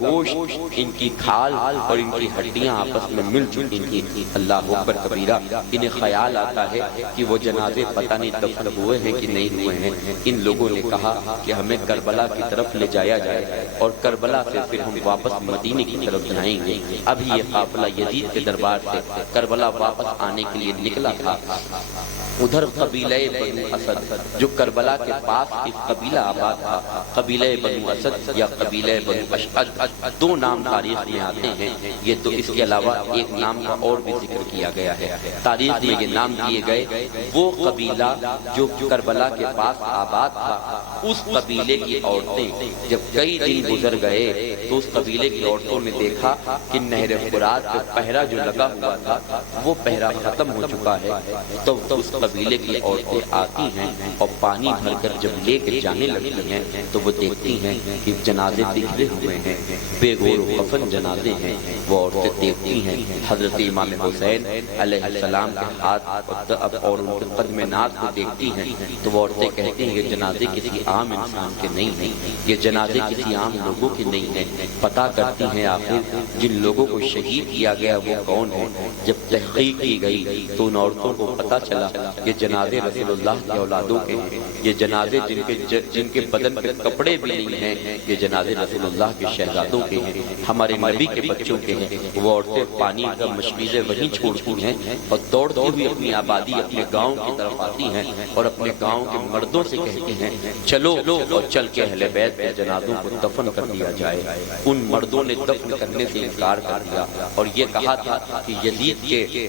گوشت، ان کی کھال اور ان کی ہڈیاں آپس میں مل چکی تھی۔ اللہ اکبر کبیرہ، انہیں خیال آتا ہے کہ وہ جنازے پتہ نہیں دفن ہوئے ہیں کہ نہیں ہوئے ہیں۔ ان لوگوں نے کہا کہ ہمیں کربلا کی طرف لے جایا جائے اور کربلا سے پھر ہم واپس مدینے کی طرف جائیں گے۔ ابھی یہ قافلہ یزید کے دربار سے کربلا واپس آنے کے لیے نکلا تھا۔ ادھر قبیلہ بنو اسد جو کربلا کے پاس ایک قبیلہ آباد تھا، قبیلہ بنو اسد یا قبیلہ بنو اشعد، دو نام تاریخ میں آتے ہیں، یہ تو اس کے علاوہ ایک نام کا اور بھی ذکر کیا گیا ہے۔ تاریخ میں یہ نام کیے گئے وہ قبیلہ جو کربلا کے پاس آباد تھا، اس قبیلے کی عورتیں جب کئی دن گزر گئے تو اس قبیلے کی عورتوں نے دیکھا کہ نہر فرات پہ پہرا جو لگا ہوا تھا وہ پہرا ختم ہو چکا ہے، تو اس قبیلے کی عورتیں آتی ہیں اور پانی بھر کر جب لے کے جانے لگتی ہیں تو وہ دیکھتی ہیں کہ جنازے بکھرے ہوئے ہیں، بے گور و کفن جنازے ہیں۔ وہ عورتیں دیکھتی ہیں حضرت امام حسین علیہ السلام کے ہاتھ اور ان کے قدم ناز کو دیکھتی ہیں تو وہ عورتیں کہتی ہیں کہ جنازے کسی عام انسان کے نہیں ہیں، یہ جنازے کسی عام لوگوں کے نہیں ہیں۔ پتہ کرتی ہیں آخر جن لوگوں کو شہید کیا گیا وہ کون ہے۔ جب تحقیق کی گئی تو ان عورتوں کو پتہ چلا یہ جنازے رسول اللہ کے اولادوں کے ہیں، یہ جنازے جن کے بدن پہ کپڑے بھی نہیں ہیں، یہ جنازے رسول اللہ کے شہزادوں کے ہیں، ہمارے نبی کے بچوں کے ہیں۔ وہ عورتیں پانی کا مشکیزیں وہیں چھوڑتی ہیں اور دوڑتی ہوئی اپنی آبادی اپنے گاؤں کی طرف آتی ہیں اور اپنے گاؤں کے مردوں سے کہتی ہیں چلو اور چل کے اہل بیت کے جنازوں کو دفن کر دیا جائے۔ ان مردوں نے دفن کرنے سے انکار کر دیا اور یہ کہا تھا کہ یزید کے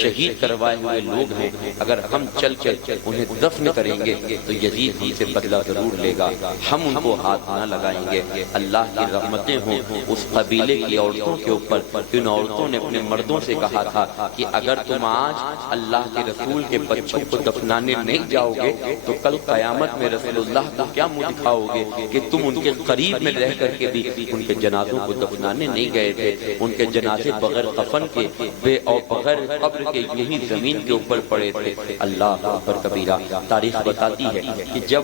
شہید کروائے ہوئے لوگ ہیں، اگر ہم چل کے انہیں دفن کریں گے تو یزید ہی سے بدلہ ضرور لے گا، ہم ان کو ہاتھ نہ لگائیں گے۔ اللہ کی رحمتیں ہوں اس قبیلے کی عورتوں کے اوپر، ان عورتوں نے اپنے مردوں سے کہا تھا کہ اگر تم آج اللہ کے رسول کے بچوں کو دفنانے نہیں جاؤ گے تو کل قیامت میں رسول اللہ کو کیا منہ دکھاؤ گے کہ تم ان کے قریب میں رہ کر کے بھی ان کے جنازوں کو دفنانے نہیں گئے تھے۔ ان کے جنازے بغیر کفن کے بے اور بغیر قبر کے یہی زمین کے اوپر پڑے تھے۔ اللہ اکبر کبیرہ۔ تاریخ بتاتی ہے کہ جب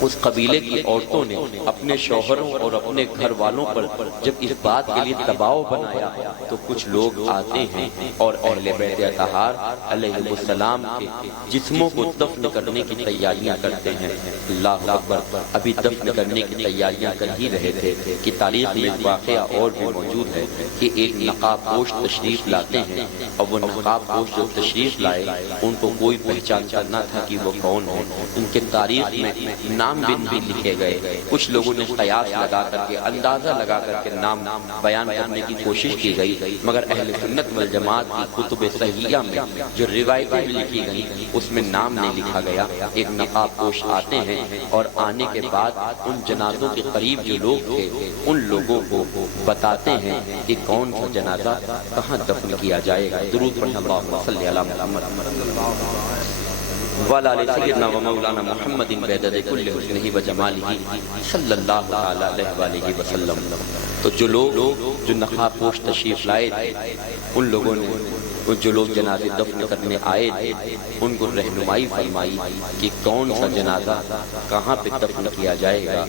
اس قبیلے کی عورتوں نے اپنے شوہروں اور اپنے گھر والوں پر جب اس بات کے لیے دباؤ بنایا تو کچھ لوگ آتے ہیں اور اہل بیت اطہار علیہ السلام کے جسموں کو دفن کرنے کی تیاریاں کرتے ہیں۔ اللہ اکبر۔ ابھی دفن کرنے کی تیاریاں کر ہی رہے تھے کہ تاریخ میں واقعہ اور بھی موجود ہے کہ ایک نقاب پوش تشریف لاتے ہیں اور وہ نقاب پوش جو تشریف لائے ان کو کوئی پہچانتا نہ تھا کہ وہ کون ہے۔ ان کے تاریخ میں نام بھی لکھے گئے۔ کچھ لوگوں نے قیاس لگا کر کے اندازہ لگا کر کے نام بیان کرنے کی کوشش کی گئی، مگر اہل سنت والجماعت کی کتب صحیحہ میں جو روایتیں لکھی گئیں اس میں نام نہیں لکھا گیا۔ ایک نقاب پوش آتے ہیں اور آنے کے بعد ان جنازوں کے قریب جو لوگ تھے ان لوگوں کو بتاتے ہیں کہ کون سا جنازہ کہاں دفن کیا جائے گا۔ درود پڑھیں اللہم صلی علی محمد وعلی آل سیدنا و مولانا محمد بعدد کل حسنہ و جمالہ صلی اللہ علیہ وآلہ وسلم۔ تو جو نقاب پوش تشریف لائے تھے ان لوگوں نے جو لوگ جنازے دفن کرنے آئے تھے ان کو رہنمائی فرمائی کہ کون سا جنازہ کہاں پہ دفن کیا جائے گا۔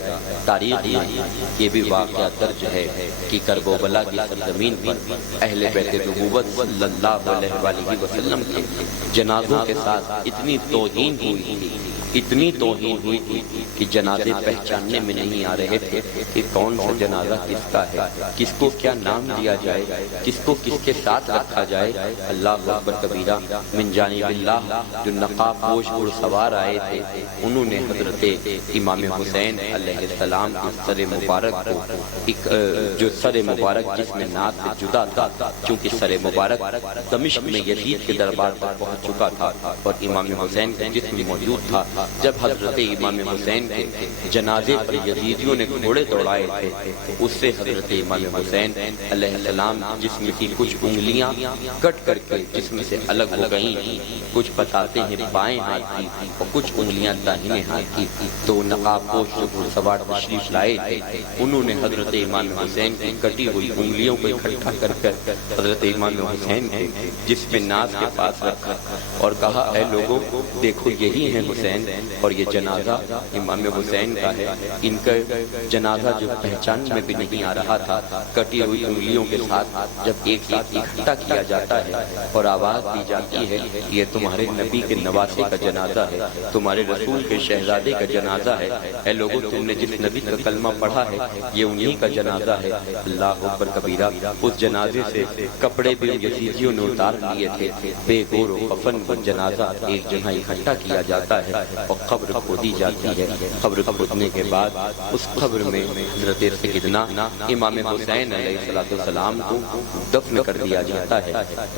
تاریخ میں یہ بھی واقعہ درج ہے کہ کربلا کی سرزمین پر اہل بیت نبوت صلی اللہ علیہ وآلہ وسلم کے جنازوں کے ساتھ اتنی توہین ہوئی تھی کہ جنازے پہچاننے میں نہیں آ رہے تھے کہ کون سا جنازہ کس کا ہے، کس کو کیا نام دیا جائے، کس کو کس کے ساتھ رکھا جائے۔ اللہ اکبر کبیرہ۔ من جانب اللہ جو نقاب پوش گھڑ سوار آئے تھے انہوں نے حضرت امام حسین علیہ السلام کے سر مبارک کو جو سر مبارک جس میں ناک سے جدا تھا، چونکہ سر مبارک دمشق میں یزید کے دربار تک پہنچ چکا تھا اور امام حسین کا جسم موجود تھا۔ جب حضرت امام حسین کے جنازے پر یزیدیوں نے گھوڑے دوڑائے تھے اس سے حضرت امام حسین علیہ السلام جسم کی کچھ انگلیاں کٹ کر کے جسم سے الگ ہو گئیں، کچھ بتاتے ہیں بائیں ہاتھ کی اور کچھ انگلیاں داہنے ہاتھ کی۔ تو نقاب پوش جو گھڑ سوار تشریف لائے تھے انہوں نے حضرت امام حسین کی کٹی ہوئی انگلیوں کو اکٹھا کر کر حضرت امام حسین کے جسم ناز کے پاس رکھا اور کہا اے لوگوں دیکھو یہی ہیں حسین اور یہ جنازہ امام حسین کا ہے۔ ان کا جنازہ جو پہچان میں بھی نہیں آ رہا تھا، کٹی ہوئی انگلیوں کے ساتھ جب ایک ساتھ اکٹھا کیا جاتا ہے اور آواز دی جاتی ہے یہ تمہارے نبی کے نواسے کا جنازہ ہے، تمہارے رسول کے شہزادے کا جنازہ ہے، اے لوگوں تم نے جس نبی کا کلمہ پڑھا ہے یہ انہی کا جنازہ ہے۔ اللہ اکبر کبیرہ۔ اس جنازے سے کپڑے بھی یزیدیوں نے اتار لیے تھے، بے گور و کفن وہ جنازہ ایک جگہ اکٹھا کیا جاتا ہے اور قبر کھودی جاتی ہے۔ قبر کھودنے کے بعد اس قبر میں حضرت سیدنا امام حسین علیہ السلام کو دفن کر دیا جاتا ہے۔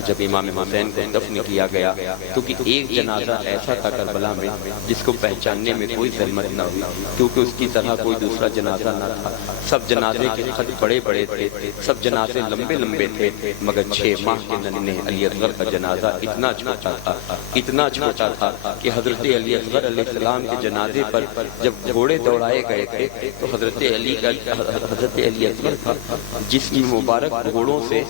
جب امام حسین کو دفن کیا گیا تو کہ ایک جنازہ ایسا تھا کربلا میں جس کو پہچاننے میں کوئی زحمت نہ ہوئی کیونکہ اس کی طرح کوئی دوسرا جنازہ نہ تھا۔ سب جنازے کے خط بڑے بڑے تھے، سب جنازے لمبے لمبے تھے، مگر 6 ماہ کے ننھے علی اصغر کا جنازہ اتنا چھوٹا تھا کہ حضرت علی اصغر علیہ السلام کے جنازے پر جب گھوڑے دوڑائے گئے تھے تو حضرت علی اکبر کا جسم مبارک گھوڑوں سے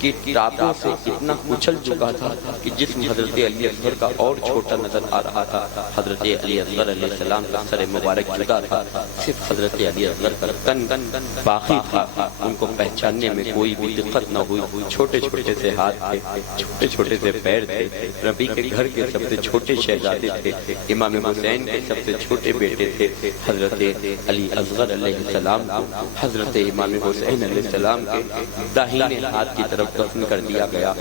کی ٹاپوں سے اتنا کچل چکا تھا کہ جسم حضرت علی اکبر کا اور چھوٹا نظر آ رہا تھا۔ حضرت علی اکبر علیہ السلام کا سر مبارک جدا تھا، صرف حضرت علی اکبر کا تن باقی تھا۔ ان کو پہچاننے میں کوئی بھی دقت نہ ہوئی۔ چھوٹے چھوٹے سے ہاتھ تھے، چھوٹے چھوٹے سے پیر تھے، نبی کے گھر کے سب سے چھوٹے شہزادے تھے، امام حسین کے سب سے چھوٹے بیٹے تھے۔ حضرت علی اصغر علیہ السلام کو حضرت امام حسین علیہ السلام کے داہنے ہاتھ کی طرف دفن کر دیا گیا،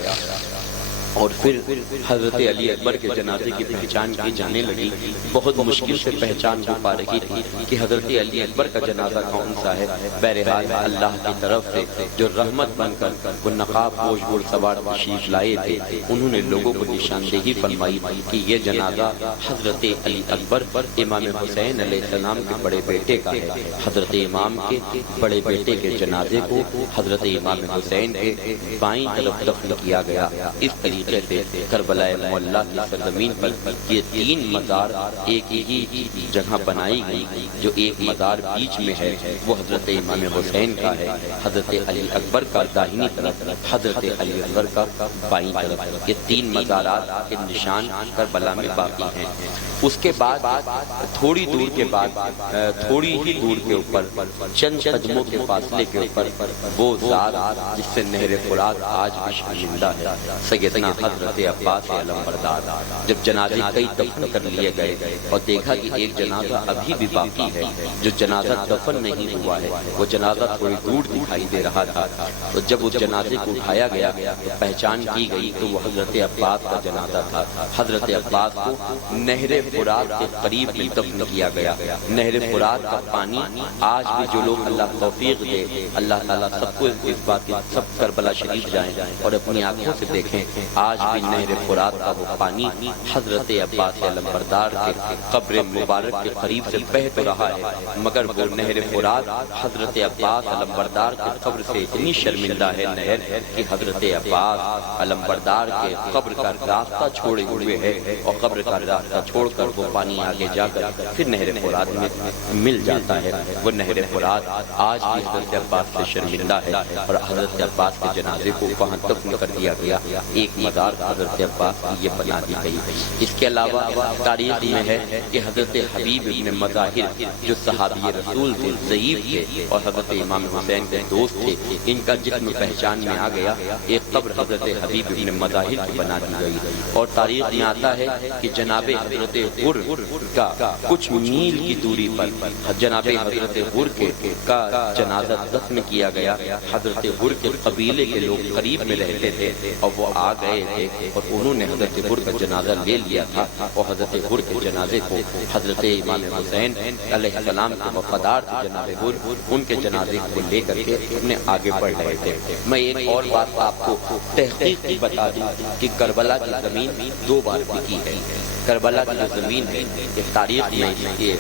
اور پھر حضرت علی اکبر کے جنازے کی پہچان کی جانے لگی۔ بہت مشکل سے پہچان ہو پا رہی تھی کہ حضرت علی اکبر کا جنازہ کون سا ہے۔ بہرحال اللہ کی طرف سے جو رحمت بن کر وہ نقاب پوش گھڑ سوار تشریف لائے تھے، انہوں نے لوگوں کو نشاندہی فرمائی کہ یہ جنازہ حضرت علی اکبر امام حسین علیہ السلام کے بڑے بیٹے کا ہے۔ حضرت امام کے بڑے بیٹے کے جنازے کو حضرت امام حسین کے بائیں طرف دفن کیا گیا۔ اس طریقے سے کربلا معلیٰ کی سرزمین پر یہ 3 مزار ایک ہی جگہ بنائی گئی۔ جو ایک مزار بیچ میں ہے وہ حضرت امام حسین کا ہے، حضرت علی اکبر کا داہنی طرف، حضرت علی اکبر کا بائیں طرف۔ یہ 3 مزارات کے نشان کربلا میں باقی ہیں۔ اس کے بعد تھوڑی دور کے بعد تھوڑی ہی دور کے اوپر چند قدموں کے فاصلے کے اوپر وہ ذات جس سے نہر فرات آج بھی شرمندہ ہے، سیدنا حضرت عباس علمبردار۔ جب جنازے کئی دفن کر لیے گئے اور دیکھا کہ ایک جنازہ ابھی بھی باقی ہے، جو جنازہ دفن نہیں ہوا ہے، وہ جنازہ تھوڑی دور دکھائی دے رہا تھا، تو جب اس جنازے کو اٹھایا گیا تو پہچان کی گئی تو وہ حضرت عباس کا جنازہ تھا۔ حضرت عباس کو نہر فرات کے قریب میں دفن کیا گیا۔ نہر فرات کا پانی آج بھی جو لوگ اللہ توفیق دے، اللہ تعالیٰ سب کو اس بات کی سب کربلا شریف جائیں اور اپنی آنکھوں سے دیکھیں، آج بھی نہر فرات کا وہ پانی حضرت عباس علمبردار کے قبر مبارک کے قریب سے بہہ تو رہا ہے، مگر وہ نہر فرات حضرت عباس علمبردار کے قبر سے اتنی شرمندہ ہے نہر کہ حضرت عباس علمبردار کے قبر کا راستہ چھوڑے ہوئے ہے، اور قبر کا راستہ چھوڑ کر وہ پانی آگے جا کر پھر نہر فرات میں مل جاتا ہے۔ وہ نہر فرات آج بھی حضرت عباس سے شرمندہ ہے، اور حضرت عباس کے جنازے کو وہاں دفن کر دیا گیا۔ ایک مزار حضرت عباس کی یہ بنا دی گئی۔ اس کے علاوہ تاریخ میں ہے کہ حضرت حبیب ابن مظاہر جو صحابی رسول تھے، ضعیف تھے اور حضرت امام حسین کے دوست تھے، ان کا جسم پہچان میں آ گیا۔ ایک قبر حضرت حبیب ابن مظاہر کی بنا دی گئی، اور تاریخ میں آتا ہے کہ جناب حضرت غر کا کچھ میل کی دوری پر جناب حضرت غر کا جنازہ دفن کیا گیا۔ حضرت غر کے قبیلے کے لوگ قریب میں رہتے تھے اور وہ آ گئے تھے اور انہوں نے حضرت غر کا جنازہ لے لیا تھا، اور حضرت غر کے جنازے کو حضرت امام حسین علیہ السلام کے وفادار تھے جناب غر، ان کے جنازے کو لے کر کے اپنے آگے بڑھ رہے تھے۔ میں ایک اور بات آپ کو تحقیق کی بتا دوں کہ کربلا کی زمین 2 بار بکی ہے۔ کربلا کی جو زمین ہے، ایک تاریخ میں یہ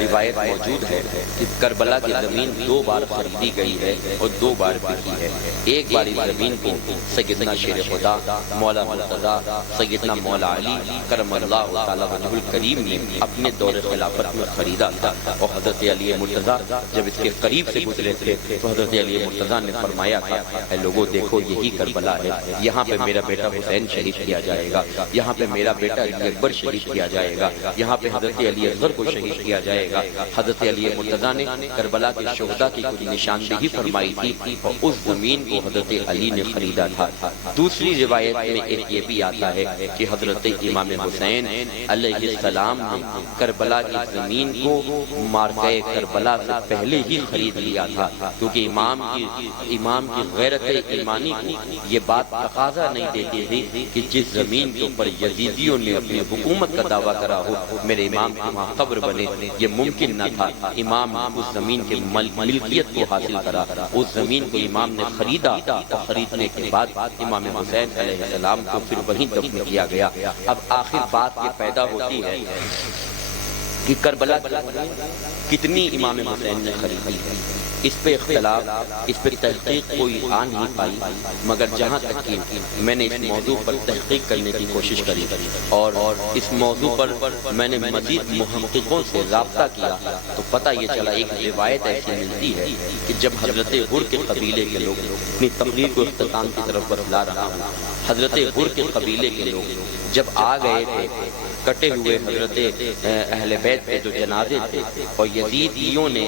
روایت موجود ہے کہ کربلا کی زمین 2 بار خریدی گئی ہے اور 2 بار بکی ہے۔ ایک بار اس زمین کو سیدنا شیر خدا مولا مرتضیٰ سیدنا مولا علی کرم اللہ تعالیٰ وجہ الکریم نے اپنے دور خلافت میں خریدا تھا، اور حضرت علی مرتضیٰ جب اس کے قریب سے گزرے تھے تو حضرت علی مرتضیٰ نے فرمایا تھا، اے لوگوں دیکھو یہی کربلا ہے، یہاں پہ میرا بیٹا حسین شہید کیا جائے گا، یہاں پہ میرا بیٹا علی اکبر شہید کیا جائے گا، یہاں پہ حضرت علی اصغر کو شہید کیا جائے گا۔ حضرت علی مرتضیٰ نے کربلا کے شہداء کی کچھ نشاندہی فرمائی تھی، اور اس زمین کو حضرت علی نے خریدا تھا۔ دوسری روایت میں ایک یہ بھی آتا ہے کہ حضرت امام حسین علیہ السلام نے کربلا کی زمین کو مارکہ کربلا سے پہلے ہی خرید لیا تھا، کیونکہ امام کی غیرت ایمانی کو یہ بات تقاضا نہیں دیتی تھی کہ جس زمین کے اوپر یزیدیوں نے اپنی حکومت کا دعویٰ کرا ہو میرے امام کی وہاں قبر بنے، یہ ممکن نہ تھا۔ امام اس زمین کے ملکیت کو حاصل کرا، اس زمین کو امام نے خریدا، اور خریدنے کے بعد امام حسین علیہ السلام کو پھر وہیں دفن کیا گیا۔ اب آخر بات یہ پیدا ہوتی ہے کہ کربلا کتنی امام حسین نے خریدی ہے۔ اس پہ اختلاف، اس پہ تحقیق کوئی آ نہیں پائی، مگر جہاں تک کہ میں نے اس موضوع پر تحقیق کرنے کی کوشش کری اور اس موضوع پر میں نے مزید محققوں سے رابطہ کیا تو پتہ یہ چلا ایک روایت ایسی ملتی ہے کہ جب حضرت حر کے قبیلے کے لوگ اپنی تقریر کو اختتام کی طرف بتلا رہا ہوں، حضرت حر کے قبیلے کے لوگ جب آ گئے تھے کٹے ہوئے حضرت اہل بیت کے جو جنازے تھے اور یزیدیوں نے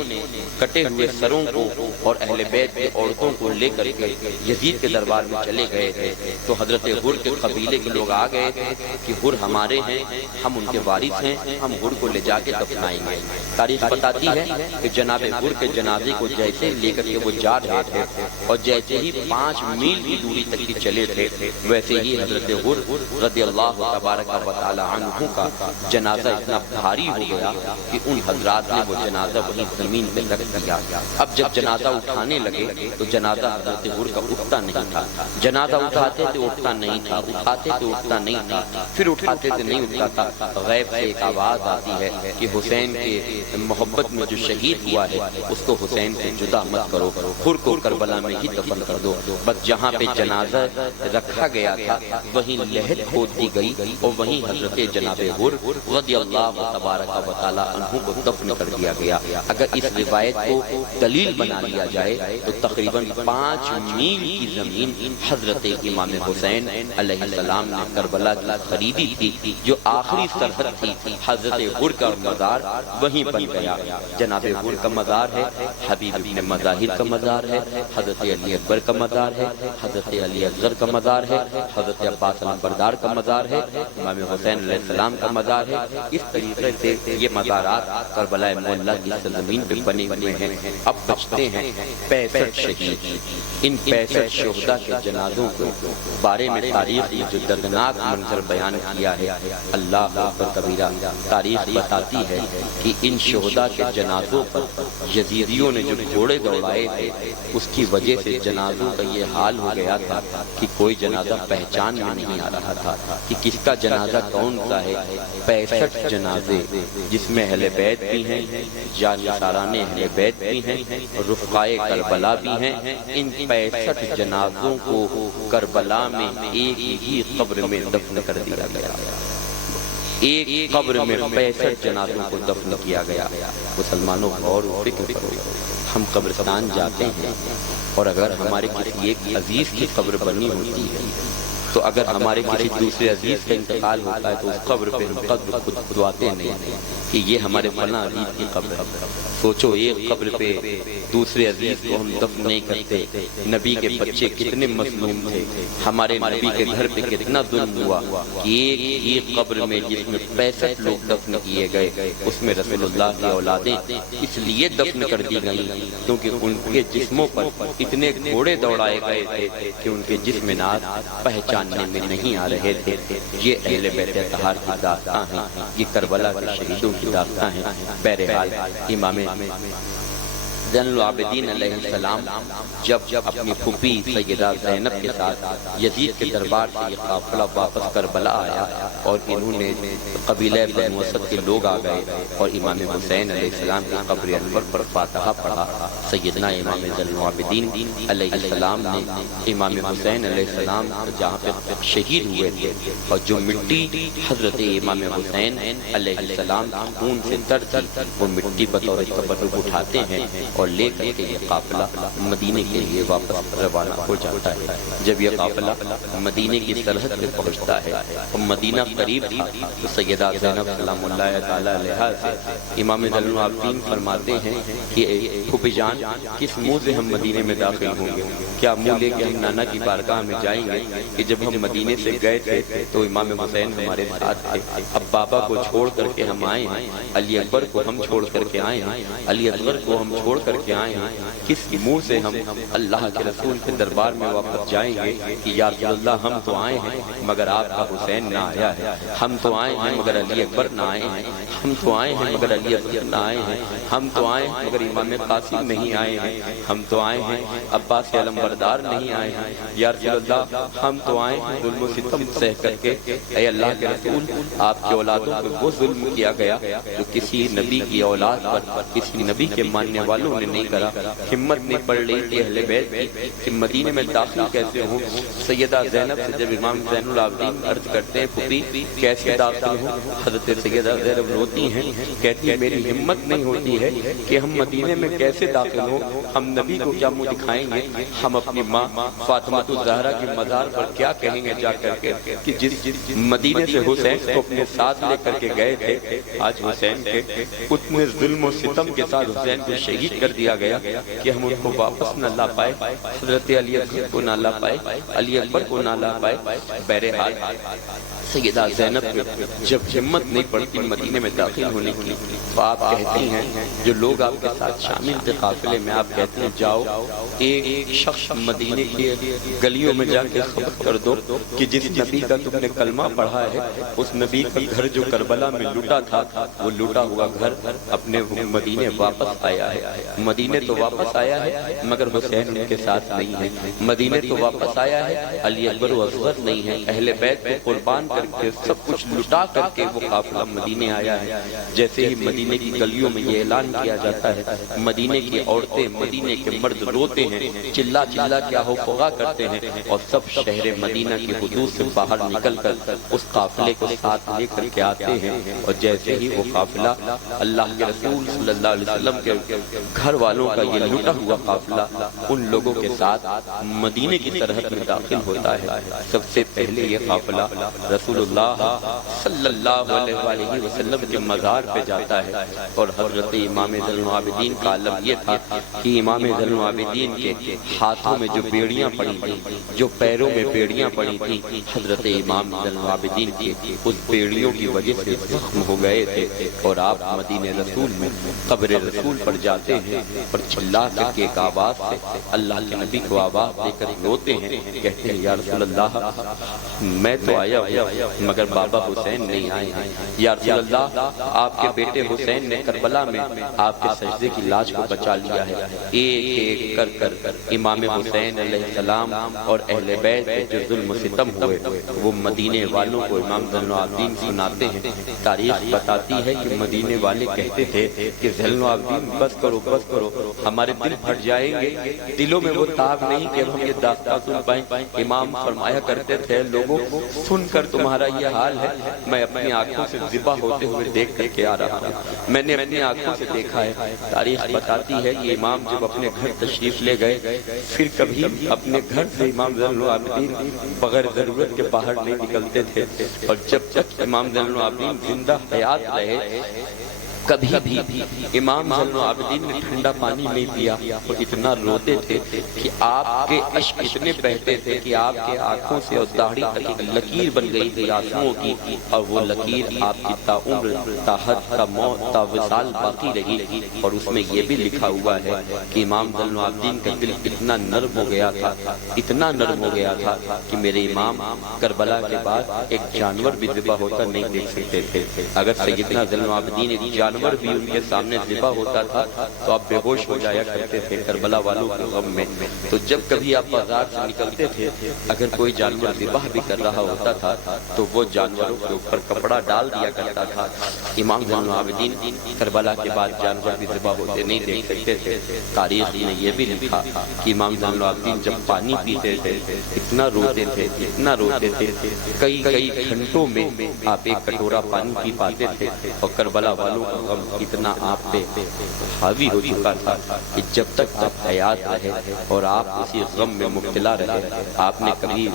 کٹے ہوئے سروں کو اور اہل بیت کی عورتوں کو لے کر کے یزید کے دربار میں چلے گئے تھے، تو حضرت حر کے قبیلے کے لوگ آ گئے تھے کہ حر ہمارے ہیں، ہم ان کے وارث ہیں، ہم حر کو لے جا کے دفنائیں گے۔ تاریخ بتاتی ہے کہ جناب حر کے جنازے کو جیسے لے کر کے وہ جا رہے تھے اور جیسے ہی 5 میل کی دوری تک کی چلے تھے، ویسے ہی حضرت حر رضی اللہ تبارک و تعالی عنہ کا جنازہ اتنا بھاری ہو گیا کہ ان حضرات نے وہ جنازہ وہیں زمین پہ رکھ دیا۔ اب جب جنازہ اٹھانے لگے تو جنازہ حضرت حر کا اٹھتا نہیں تھا، جنازہ اٹھاتے تھے اٹھتا نہیں تھا، اٹھاتے تھے اٹھتا نہیں تھا، پھر اٹھاتے تھے نہیں اٹھتا تھا۔ غیب سے ایک آواز آتی ہے کہ حسین کے محبت میں جو شہید ہوا ہے اس کو حسین سے جدا مت کرو، حر کو کربلا میں ہی دفن کر دو۔ بس جہاں پہ جنازہ رکھا گیا تھا وہیں لحد کھود دی گئی اور وہیں حضرت جناب حر رضی اللہ تبارک و تعالی عنہ کو دفن کر دیا گیا۔ اگر اس روایت کو دلیل بنا لیا جائے تو تقریباً 5 میل کی زمین حضرت امام حسین علیہ السلام نے کربلا کی خریدی تھی، جو آخری سرحد تھی حضرت حر کا مزار وہیں بن گیا۔ جناب حر کا مزار ہے، حبیب ابن مظاہر کا مزار ہے، حضرت علی اکبر کا مزار ہے، حضرت علی اصغر کا مزار ہے، حضرت عباس علمبردار کا مزار ہے، امام حسین علیہ السلام کا مزار ہے۔ اس طریقے سے یہ مزارات کربلا معلیٰ کی سرزمین پہ بنے ہوئے ہیں۔ اب بچتے ہیں 65 شہید۔ ان 65 شہداء کے جنازوں کے بارے میں تاریخ میں جو دردناک منظر بیان کیا ہے، اللہ اکبر کبیرہ، تاریخ بتاتی ہے کہ ان شہداء کے جنازوں پر یزیدیوں نے جو گھوڑے دوڑائے تھے اس کی وجہ سے جنازوں کا یہ حال ہو گیا تھا کہ کوئی جنازہ پہچان میں نہیں آ رہا تھا کہ کس کا جنازہ کون سا ہے۔ 65 جنازے جس میں اہل بیت بھی ہیں، جانشاران اہل بیت بھی ہیں، رفقائے کربلا بھی ہیں۔ ان 65 جنازوں کو کربلا میں ایک ہی قبر میں دفن کر دیا گیا، ایک قبر میں 65 جنازوں کو دفن کیا گیا۔ مسلمانوں غور و فکر کرو، ہم قبرستان جاتے ہیں اور اگر ہمارے کسی ایک عزیز کی قبر بنی ہوتی ہے تو اگر ہمارے کسی دوسرے عزیز کا انتقال ہوتا ہے تو اس قبر پہ ہم قبر خود کھدواتے نہیں کہ یہ ہمارے فلاں عزیز کی قبر ہے۔ سوچو ایک قبر پہ دوسرے عزیز کو ہم دفن نہیں کرتے۔ نبی کے بچے کتنے مظلوم تھے، ہمارے نبی کے گھر پہ کتنا ظلم ہوا کہ ایک قبر میں جس میں 65 لوگ دفن کیے گئے اس میں رسول اللہ کی اولادیں اس لیے دفن کر دی گئیں کیونکہ ان کے جسموں پر اتنے گھوڑے دوڑائے گئے تھے کہ ان کے جسمانات پہچاننے میں نہیں آ رہے تھے۔ یہ اہل بیت اطہار کی داستاں ہیں، یہ کربلا کے شہیدوں کی داستاں ہیں۔ بہرحال امام زین العابدین علیہ السلام جب اپنی پھوپھی سیدہ زینب کے ساتھ یزید کے دربار سے یہ قافلہ واپس کربلا آیا اور انہوں نے قبیلہ بنو اسد کے لوگ آ گئے اور امام حسین علیہ السلام کی قبر انور پر فاتحہ پڑھا۔ سیدنا امام زین العابدین علیہ السلام نے امام حسین علیہ السلام جہاں پہ شہید ہوئے تھے اور جو مٹی حضرت امام حسین علیہ السلام خون سے تر تھی وہ مٹی بطور تبرک اٹھاتے ہیں اور لے کر کے یہ قافلہ مدینے کے لیے واپس روانہ ہو جاتا ہے۔ جب یہ قافلہ مدینے کی سرحد پہ پہنچتا ہے اور مدینہ قریب تھا تو سیدہ زینب سلام اللہ تعالی علیہا سے امام زین العابدین فرماتے ہیں کہ پھوپھی جان کس منہ سے ہم مدینے میں داخل ہوں گے؟ کیا منہ لے کے ہم نانا کی بارگاہ میں جائیں گے کہ جب ہم مدینے سے گئے تھے تو امام حسین ہمارے ساتھ تھے، اب بابا کو چھوڑ کر کے ہم آئے ہیں، علی اکبر کو ہم چھوڑ کر کے آئے ہیں، علی اصغر کو ہم چھوڑ کر کے آئے ہیں، کس منہ سے ہم اللہ کے رسول کے دربار میں واپس جائیں گے کہ یا رسول اللہ ہم تو آئے ہیں مگر آپ کا حسین نہ آیا ہے، ہم تو آئے ہیں مگر علی اکبر نہ آئے ہیں، ہم تو آئے ہیں مگر علی اصغر نہ آئے ہیں، ہم تو آئے ہیں مگر امام قاسم نہیں آئے ہیں، ہم تو آئے ہیں عباس علمبردار نہیں آئے ہیں، یا رسول اللہ ہم تو آئے ہیں ظلم و ستم سہ کر کے۔ اے اللہ کے رسول، آپ کی اولادوں پہ وہ ظلم کیا گیا جو کسی نبی کی اولاد پر کسی نبی کے ماننے والوں والوں نے نہیں کرا، ہمت نہیں پڑ رہی تھی اہل بیت کی کہ مدینے میں داخل کیسے ہوں۔ سیدہ زینب سے جب امام زین العابدین عرض کرتے ہیں پھوپھی کیسے داخل ہوں، حضرت سیدہ زینب روتی ہیں، کہتی ہے میری ہمت نہیں ہوتی ہے کہ ہم مدینے میں کیسے داخل ہوں، ہم نبی کو کیا منہ دکھائیں گے، ہم اپنی ماں فاطمہ الزہرا کی مزار پر کیا کہیں گے جا کر کے کہ جس مدینے سے حسین کو اپنے ساتھ لے کر کے گئے تھے، آج حسین کے اتنے ظلم و ستم کے ساتھ حسین کو شہید کر دیا گیا کہ ہم ان کو واپس نہ لا پائے، حضرت علی اکبر کو نہ لا پائے، علی اکبر کو نہ لا پائے۔ بہرحال سیدہ زینب جب ہمت نہیں پڑتی مدینے میں داخل ہونے کی تو آپ کہتی ہیں جو لوگ آپ کے ساتھ شامل تھے قافلے میں، آپ کہتے ہیں جاؤ ایک شخص مدینے کے گلیوں میں جا کے خبر کر دو کہ جس نبی کا تم نے کلمہ پڑھا ہے اس نبی کا گھر جو کربلا میں لوٹا تھا وہ لوٹا ہوا گھر اپنے مدینے واپس آیا ہے۔ مدینے تو واپس آیا ہے مگر حسین ان کے ساتھ نہیں ہے، مدینے تو واپس آیا ہے علی اکبر و اصغر نہیں ہے، اہل بیت کو قربان کر کے سب کچھ لٹا کر کے وہ قافلہ مدینے آیا ہے۔ جیسے ہی مدینے کی گلیوں میں یہ اعلان کیا جاتا ہے، مدینے کی عورتیں مدینے کے مرد روتے ہیں، چلا چلا کیا ہو فغا کرتے ہیں، اور سب شہر مدینہ کی حدود سے باہر نکل کر اس قافلے کو ساتھ لے کر کے آتے ہیں، اور جیسے ہی وہ قافلہ اللہ کے رسول صلی اللہ علیہ وسلم کے گھر والوں کا یہ لٹا ہوا قافلہ ان لوگوں کے ساتھ مدینے کی سرحد میں داخل ہوتا ہے، سب سے پہلے یہ قافلہ رسول اللہ صلی اللہ علیہ وسلم کے مزار پہ جاتا ہے، اور حضرت امام زین العابدین کا علم یہ تھا کہ امام زین العابدین کے ہاتھوں میں جو بیڑیاں پڑی تھیں، جو پیروں میں بیڑیاں پڑی تھیں، حضرت امام زین العابدین کے اس بیڑیوں کی وجہ سے زخم ہو گئے تھے، اور آپ مدینہ رسول میں قبر رسول پر جاتے ہیں اور چلا کر کے ایک آواز سے اللہ کے نبی کو آواز دے کر روتے ہیں، کہتے ہیں یا رسول اللہ میں تو آیا ہوا مگر بابا حسین نہیں آئے ہیں، یا رسول اللہ آپ کے بیٹے حسین نے کربلا میں آپ کے سجدے کی لاش کو بچا لیا ہے۔ ایک ایک کر کر امام حسین علیہ السلام اور اہل بیت جو ظلم و ستم ہوئے وہ مدینے والوں کو امام زین العابدین سناتے ہیں۔ تاریخ بتاتی ہے کہ مدینے والے کہتے تھے کہ زین العابدین بس کرو بس کرو، ہمارے دل پھٹ جائیں گے، دلوں میں وہ تاب نہیں کہ ہم یہ داستان سن پائیں۔ امام فرمایا کرتے تھے لوگوں سن کر تمہارا یہ حال ہے، میں اپنی آنکھوں سے ذبح ہوتے ہوئے دیکھ کر کے آ رہا ہوں، میں نے اپنی آنکھوں سے دیکھا ہے۔ تاریخ بتاتی ہے کہ امام جب اپنے گھر تشریف لے گئے پھر کبھی اپنے گھر سے امام زین العابدین بغیر ضرورت کے باہر نہیں نکلتے تھے، اور جب تک امام زین العابدین زندہ حیات رہے کبھی بھی امام زین العابدین نے ٹھنڈا پانی نہیں پیا، اور اتنا روتے تھے کہ آپ کے اشک اتنے بہتے تھے کہ آپ کے آنکھوں سے اور داڑھی تک ایک لکیر بن گئی تھی آنسوؤں کی، اور وہ لکیر آپ کی تا عمر تا حد تا موت تا وصال باقی رہی، اور اس میں یہ بھی لکھا ہوا ہے کہ امام زین العابدین کا دل اتنا نرم ہو گیا تھا، اتنا نرم ہو گیا تھا کہ میرے امام کربلا کے بعد ایک جانور بھی ذبح ہوتا نہیں دیکھ سکتے تھے۔ اگر سیدنا زین العابدین ایک جانور بھی ان کے سامنے ذبح ہوتا تھا تو آپ بے ہوش ہو جایا کرتے تھے کربلا والوں کے غم میں۔ تو جب کبھی آپ بازار سے نکلتے تھے اگر کوئی جانور ذبح بھی کر رہا ہوتا تھا تو وہ جانوروں کے اوپر کپڑا ڈال دیا کرتا تھا۔ امام زین العابدین کربلا کے بعد جانور بھی ذبح ہوتے نہیں دیکھ سکتے تھے۔ تاریخ نے یہ بھی لکھا کہ امام زین العابدین جب پانی پیتے تھے اتنا روتے تھے، اتنا روتے تھے، کئی گھنٹوں میں آپ ایک کٹورا پانی پی پاتے تھے، اور کربلا والوں کا غم اتنا آپ پہ حاوی ہو چکا تھا کہ جب تک آپ حیات رہے اور آپ اسی غم میں مبتلا رہے، آپ نے کبھی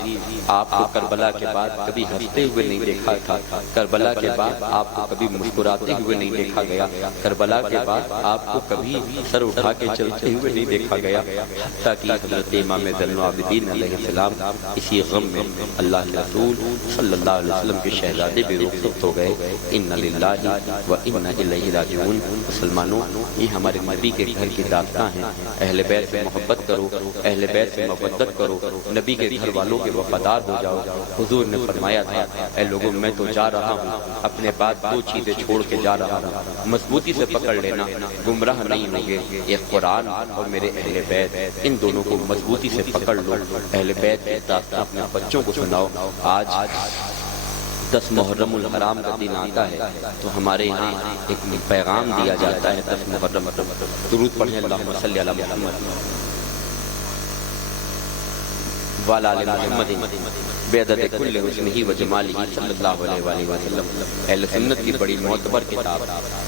آپ کو کربلا کے بعد کبھی ہنستے ہوئے نہیں دیکھا تھا، کربلا کے بعد آپ کو کبھی مسکراتے ہوئے نہیں دیکھا گیا، کربلا کے بعد آپ کو کبھی سر اٹھا کے چلتے ہوئے نہیں دیکھا گیا، حتیٰ کہ حضرت امام زین العابدین علیہ السلام اسی غم میں اللہ کے رسول صلی اللہ علیہ وسلم کے شہزادے بھی رخصت ہو گئے۔ اِنَّ لِلَّهِ وَإِنَّ إِلَيْهِ راجعون۔ مسلمانوں یہ ہمارے نبی کے گھر کی داستان ہے، اہل بیت سے محبت کرو، اہل بیت سے مودت کرو، نبی کے گھر والوں کے وفادار ہو جاؤ۔ حضور نے فرمایا تھا اے لوگوں میں تو جا رہا ہوں، اپنے بعد دو چیزیں چھوڑ کے جا رہا ہوں، مضبوطی سے پکڑ لینا، گمراہ نہیں ہوں گے، ایک قرآن اور میرے اہل بیت، ان دونوں کو مضبوطی سے پکڑ لو۔ اہل بیت کی داستان اپنے بچوں کو سناؤ۔ آج 10 محرم الحرام کا دن آتا ہے تو ہمارے یہاں ایک پیغام دیا جاتا ہے 10 محرم کو درود پڑھیں اللہم صلی علی محمد وعلی آل محمد بعدد کل حسنہ و جمالہ صلی اللہ علیہ وآلہ وسلم۔ اہل سنت کی بڑی معتبر کتاب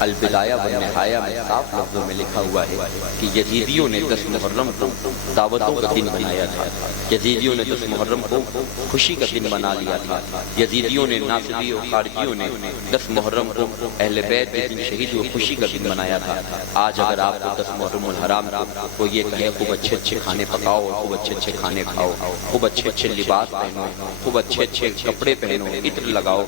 البدایہ والنہایہ میں صاف لفظوں میں لکھا ہوا ہے کہ یزیدیوں نے 10 محرم کو دعوتوں کا دن بنایا تھا، یزیدیوں نے 10 محرم کو خوشی کا دن بنا لیا تھا، یزیدیوں نے ناصبی و خارجیوں نے 10 محرم کو اہل بیت کے دن شہید و خوشی کا دن بنایا تھا۔ آج اگر آپ کو 10 محرم الحرام کو یہ کہے خوب اچھے اچھے کھانے پکاؤ، خوب اچھے اچھے کھانے کھاؤ، خوب اچھے اچھے لباس پہنو، خوب اچھے اچھے کپڑے پہنو، عطر لگاؤ،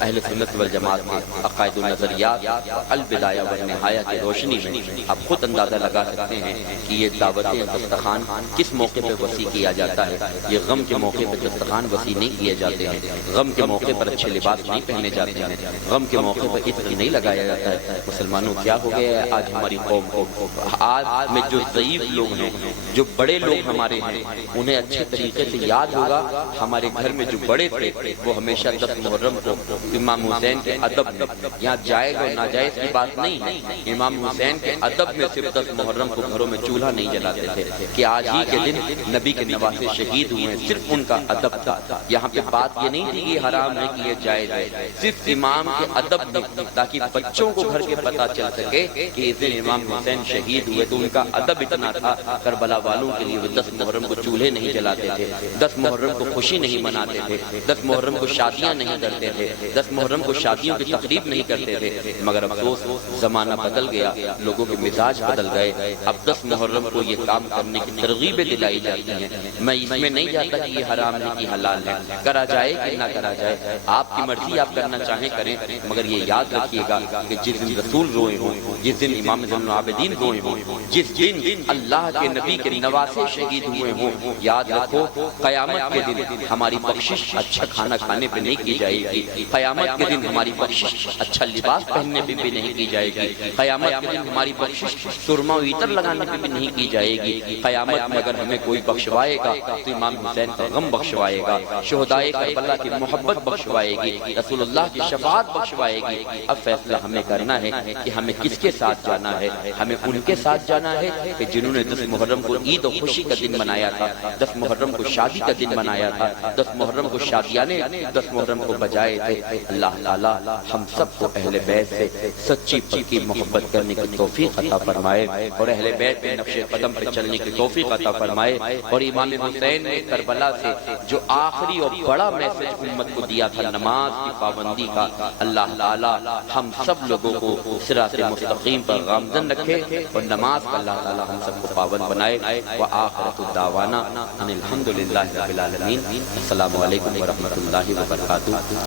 اہل سنت والجماعت کے عقائد و نظریات البدایہ والنہایہ کی روشنی میں آپ خود اندازہ لگا سکتے ہیں کہ یہ دعوتیں دسترخوان کس موقع پہ وسیع کیا جاتا ہے۔ یہ غم کے موقع پہ دسترخوان وسیع نہیں کیے جاتے ہیں، غم کے موقع پر اچھے لباس نہیں پہنے جاتے ہیں، غم کے موقع پر عطر نہیں لگایا جاتا ہے۔ مسلمانوں کیا ہو گیا ہے آج ہماری قوم کو؟ آج میں جو ضعیف لوگ ہیں، جو بڑے لوگ ہمارے ہیں، انہیں اچھے طریقے سے یاد ہوگا ہمارے گھر میں جو بڑے تھے وہ ہمیشہ 10 محرم کو امام حسین کے ادب میں، یہاں جائز اور ناجائز کی بات نہیں ہے، امام حسین کے ادب میں صرف 10 محرم کو گھروں میں چولہا نہیں جلاتے تھے کہ آج ہی کے دن نبی کے نواسے شہید ہوئے ہیں، صرف ان کا ادب تھا۔ یہاں پہ بات یہ نہیں تھی کہ یہ حرام ہے کہ یہ جائز ہے، صرف امام کے ادب میں، تاکہ بچوں کو گھر کے پتہ چل سکے کہ اس دن امام حسین شہید ہوئے، تو ان کا ادب اتنا تھا۔ کربلا والوں کے لیے وہ 10 محرم کو چولہے نہیں جلاتے تھے، 10 محرم کو خوشی نہیں مناتے تھے، 10 محرم کو شادیاں نہیں کرتے تھے، 10 محرم کو شادیوں کی تقریب نہیں کرتے تھے۔ مگر افسوس زمانہ بدل گیا، لوگوں کے مزاج بدل گئے، اب 10 محرم کو یہ کام کرنے کی ترغیبیں دلائی جاتی ہیں۔ میں اس میں نہیں جاتا کہ یہ حرام ہے کہ حلال ہے، کرا جائے کہ نہ کرا جائے، آپ کی مرضی، آپ کرنا چاہیں کریں، مگر یہ یاد رکھیے گا کہ جس دن رسول روئے ہوں، جس دن امام زین العابدین روئے ہوں، جس دن اللہ کے نبی کے نواسے شہید ہوئے ہوں، یاد رکھو قیامت کے دن ہماری بخشش اچھا کھانا کھانے پہ نہیں کی جائے گی، قیامت کے دن ہماری بخشش اچھا لباس پہننے پہ بھی نہیں کی جائے گی، قیامت کے دن ہماری بخشش سرما و عطر لگانے پہ بھی نہیں کی جائے گی۔ قیامت میں اگر ہمیں کوئی بخشوائے گا تو امام حسین کا غم بخشوائے گا، شہدائے کربلا کی محبت بخشوائے گی، رسول اللہ کی شفاعت بخشوائے گی۔ اب فیصلہ ہمیں کرنا ہے کہ ہمیں کس کے ساتھ جانا ہے، ہمیں ان کے ساتھ جانا ہے کہ جنہوں نے 10 محرم کو عید و خوشی کا دن بنایا تھا، 10 محرم کو شادی کا دن بنایا تھا، 10 محرم کو شادیانے 10 محرم کو بجائے تھے۔ اللہ تعالی ہم سب کو اہل بیت سے سچی پکی محبت کرنے کی توفیق عطا فرمائے اور اہل بیت کے نقش قدم پر چلنے کی توفیق عطا فرمائے، اور امام حسین نے کربلا سے جو آخری اور بڑا میسج امت کو دیا تھا نماز کی پابندی کا، اللہ تعالی ہم سب لوگوں کو صراط مستقیم پر گامزن رکھے اور نماز کا اللہ تعالی ہم سب کو پابند بنائے۔ وآخرۃ الدعوانا ان الحمد للہ رب العالمین۔ السلام علیکم ورحمۃ اللہ وبرکاتہ۔